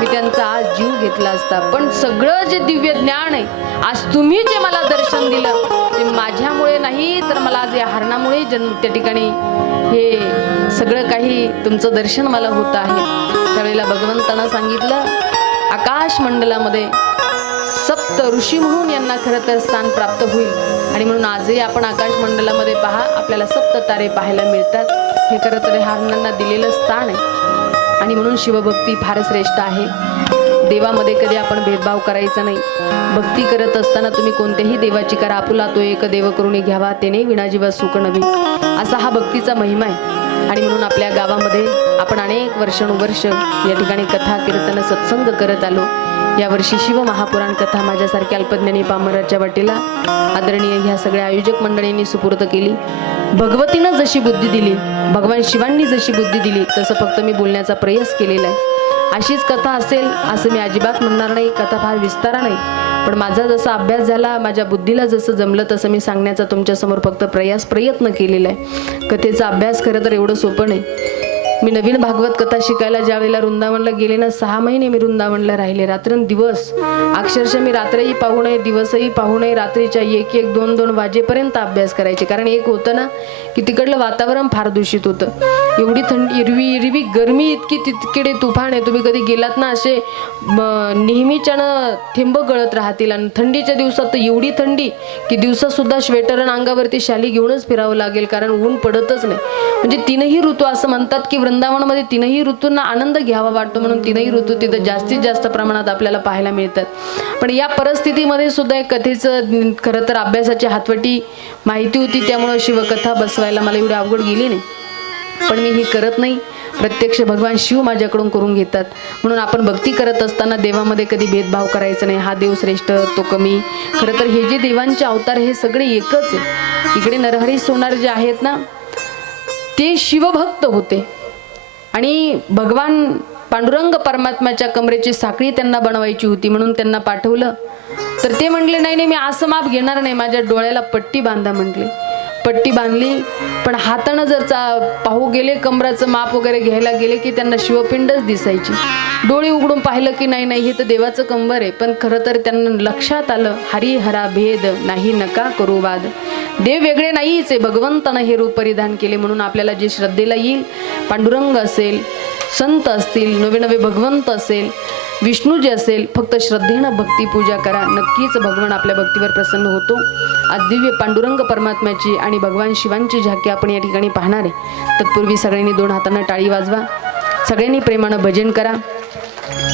मी त्यांचा आज जीव घेतला असता. पण सगळं जे दिव्य ज्ञान आहे, आज तुम्ही जे मला दर्शन दिलं ते माझ्यामुळे नाही, तर मला आज या हरणामुळे त्या ठिकाणी हे सगळं काही तुमचं दर्शन मला होत आहे. त्यावेळेला भगवंतानं सांगितलं, आकाश मंडलामध्ये सप्त ऋषी म्हणून यांना खरं तर स्थान प्राप्त होईल. आणि म्हणून आजही आपण आकाश मंडलामध्ये पहा, आपल्याला सप्त तारे पाहायला मिळतात. हे खरं तर हरणांना दिलेलं स्थान आहे. आणि म्हणून शिवभक्ती फार श्रेष्ठ आहे. देवामध्ये कधी आपण भेदभाव करायचा नाही. भक्ती करत असताना तुम्ही कोणत्याही देवाची करा, आपुला तो एक देव करून घ्यावा, तेने विना जीवा सुख नवी, असा हा भक्तीचा महिमा आहे. आणि म्हणून आपल्या गावामध्ये आपण अनेक वर्षानुवर्ष या ठिकाणी कथा कीर्तन सत्संग करत आलो. यावर्षी शिव महापुराण कथा माझ्यासारख्या अल्पज्ञानी पामराच्या वाटेला आदरणीय ह्या सगळ्या आयोजक मंडळींनी सुपूर्द केली. भगवतीनं जशी बुद्धी दिली, भगवान शिवांनी जशी बुद्धी दिली तसं फक्त मी बोलण्याचा प्रयास केलेला आहे. अशीच कथा असेल असं मी अजिबात म्हणणार नाही. कथा फार विस्तारा नाही, पण माझा जसा अभ्यास झाला, माझ्या बुद्धीला जसं जमलं तसं मी सांगण्याचा तुमच्यासमोर फक्त प्रयत्न केलेला आहे. कथेचा अभ्यास खरं तर एवढं सोपं नाही. मी नवीन भागवत कथा शिकायला ज्या वेळेला वृंदावनला गेले ना, 6 महिने मी वृंदावनला राहिले. रात्रंदिवस अक्षरशः मी रात्रही पाहू नये, दिवसही पाहू नये, रात्रीच्या 1-1, 2-2 वाजेपर्यंत अभ्यास करायचे. कारण एक होतं ना की तिकडलं वातावरण फार दूषित होतं. एवढी थंडी, इरवी गरमी इतकी, तिकडे तुफान आहे. तुम्ही कधी गेलात ना, असे नेहमीच्यानं थेंब गळत राहतील. आणि थंडीच्या दिवसात तर एवढी थंडी की दिवसासुद्धा श्वेटर आणि अंगावरती शाली घेऊनच फिरावं लागेल, कारण ऊन पडतच नाही. म्हणजे 3ही ऋतू असं म्हणतात की वृंदावनमध्ये 3ही ऋतूंना आनंद घ्यावा वाटतो, म्हणून 3ही ऋतू तिथं जास्तीत जास्त प्रमाणात आपल्याला पाहायला मिळतात. पण या परिस्थितीमध्ये सुद्धा एक कथेचं खरं तर अभ्यासाची हातवटी माहिती होती, त्यामुळं शिवकथा बसवायला मला एवढी अवघड गेली नाही. पण मी ही करत नाही, प्रत्यक्ष भगवान शिव माझ्याकडून करून घेतात. म्हणून आपण भक्ती करत असताना देवामध्ये कधी भेदभाव करायचा नाही. हा देव श्रेष्ठ, तो कमी. खरं तर हे जे देवांचे अवतार हे सगळे एकच आहे. इकडे नरहरी सोनार जे आहेत ना, ते शिवभक्त होते आणि भगवान पांडुरंग परमात्म्याच्या कमरेची साखळी त्यांना बनवायची होती, म्हणून त्यांना पाठवलं. तर ते म्हटले नाही नाही, मी असं माप घेणार नाही, माझ्या डोळ्याला पट्टी बांधा म्हटले. पट्टी बांधली, पण हातानं जर पाहू गेले, कमराचं माप वगैरे घ्यायला गेले की त्यांना शिवपिंडच दिसायची. डोळे उघडून पाहिलं की नाही नाही, हे तर देवाचं कंबर आहे. पण खरं तर त्यांना लक्षात आलं, हरिहरा भेद नाही नका करू वाद. देव वेगळे नाहीच आहे, भगवंतानं हे रूप परिधान केले. म्हणून आपल्याला जे श्रद्धेला येईल, पांडुरंग असेल, संत असतील, नवे नवे भगवंत असेल, विष्णू जे असेल, फक्त श्रद्धेनं भक्ती पूजा करा. नक्कीच भगवान आपल्या भक्तीवर प्रसन्न होतो. आज दिव्य पांडुरंग परमात्म्याची आणि भगवान शिवांची झाकी आपण या ठिकाणी पाहणार आहे. तत्पूर्वी सगळ्यांनी 2 हातांना टाळी वाजवा, सगळ्यांनी प्रेमानं भजन करा.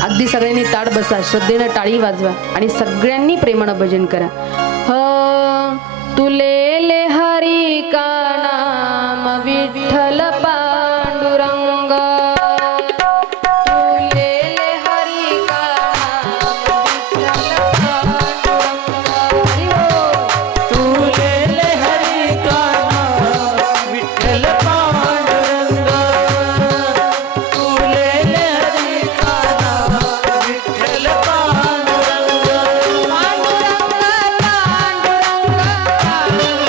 अगदी सगळ्यांनी ताड बसा, श्रद्धेनं टाळी वाजवा आणि सगळ्यांनी प्रेमानं भजन करा. तुले ले हरी का नाम विठ्ठल पांडुरंग, तुले ले हरी का नाम विठ्ठल पांडुरंग. तुले ले हरी का नाम विठ्ठल पांडुरंग, तुले ले हरी का नाम विठ्ठल पांडुरंग. पांडुरंग पांडुरंग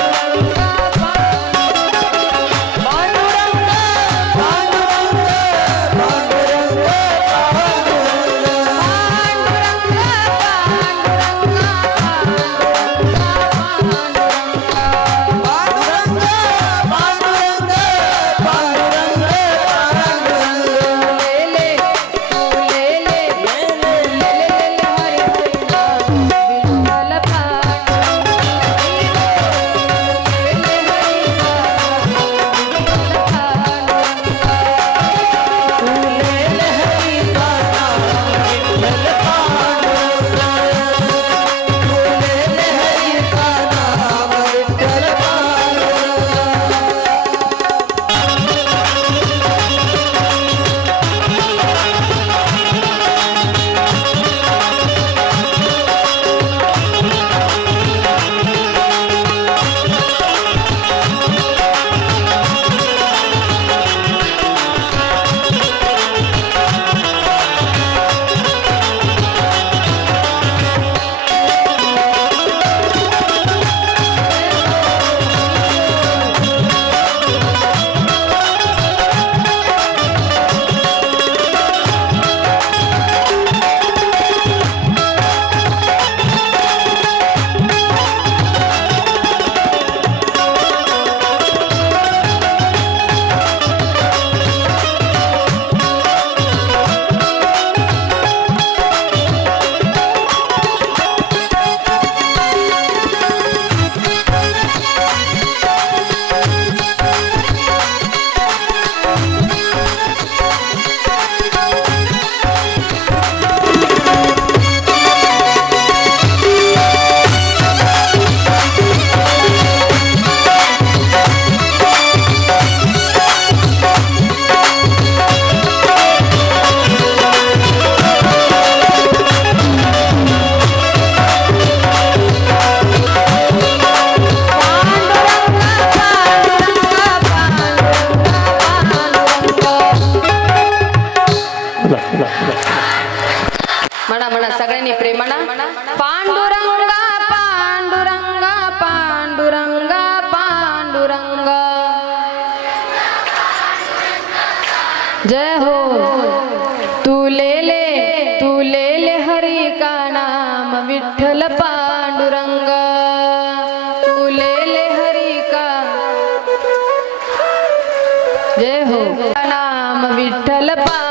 म्हणा म्हणा सगळ्यांनी प्रेमाना पांडुरंगा पांडुरंगा पांडुरंगा पांडुरंगा जय हो तू ले ले हरी का नाम विठ्ठल पांडुरंग तू ले हरी का जय हो नाम विठ्ठल पांडुरंग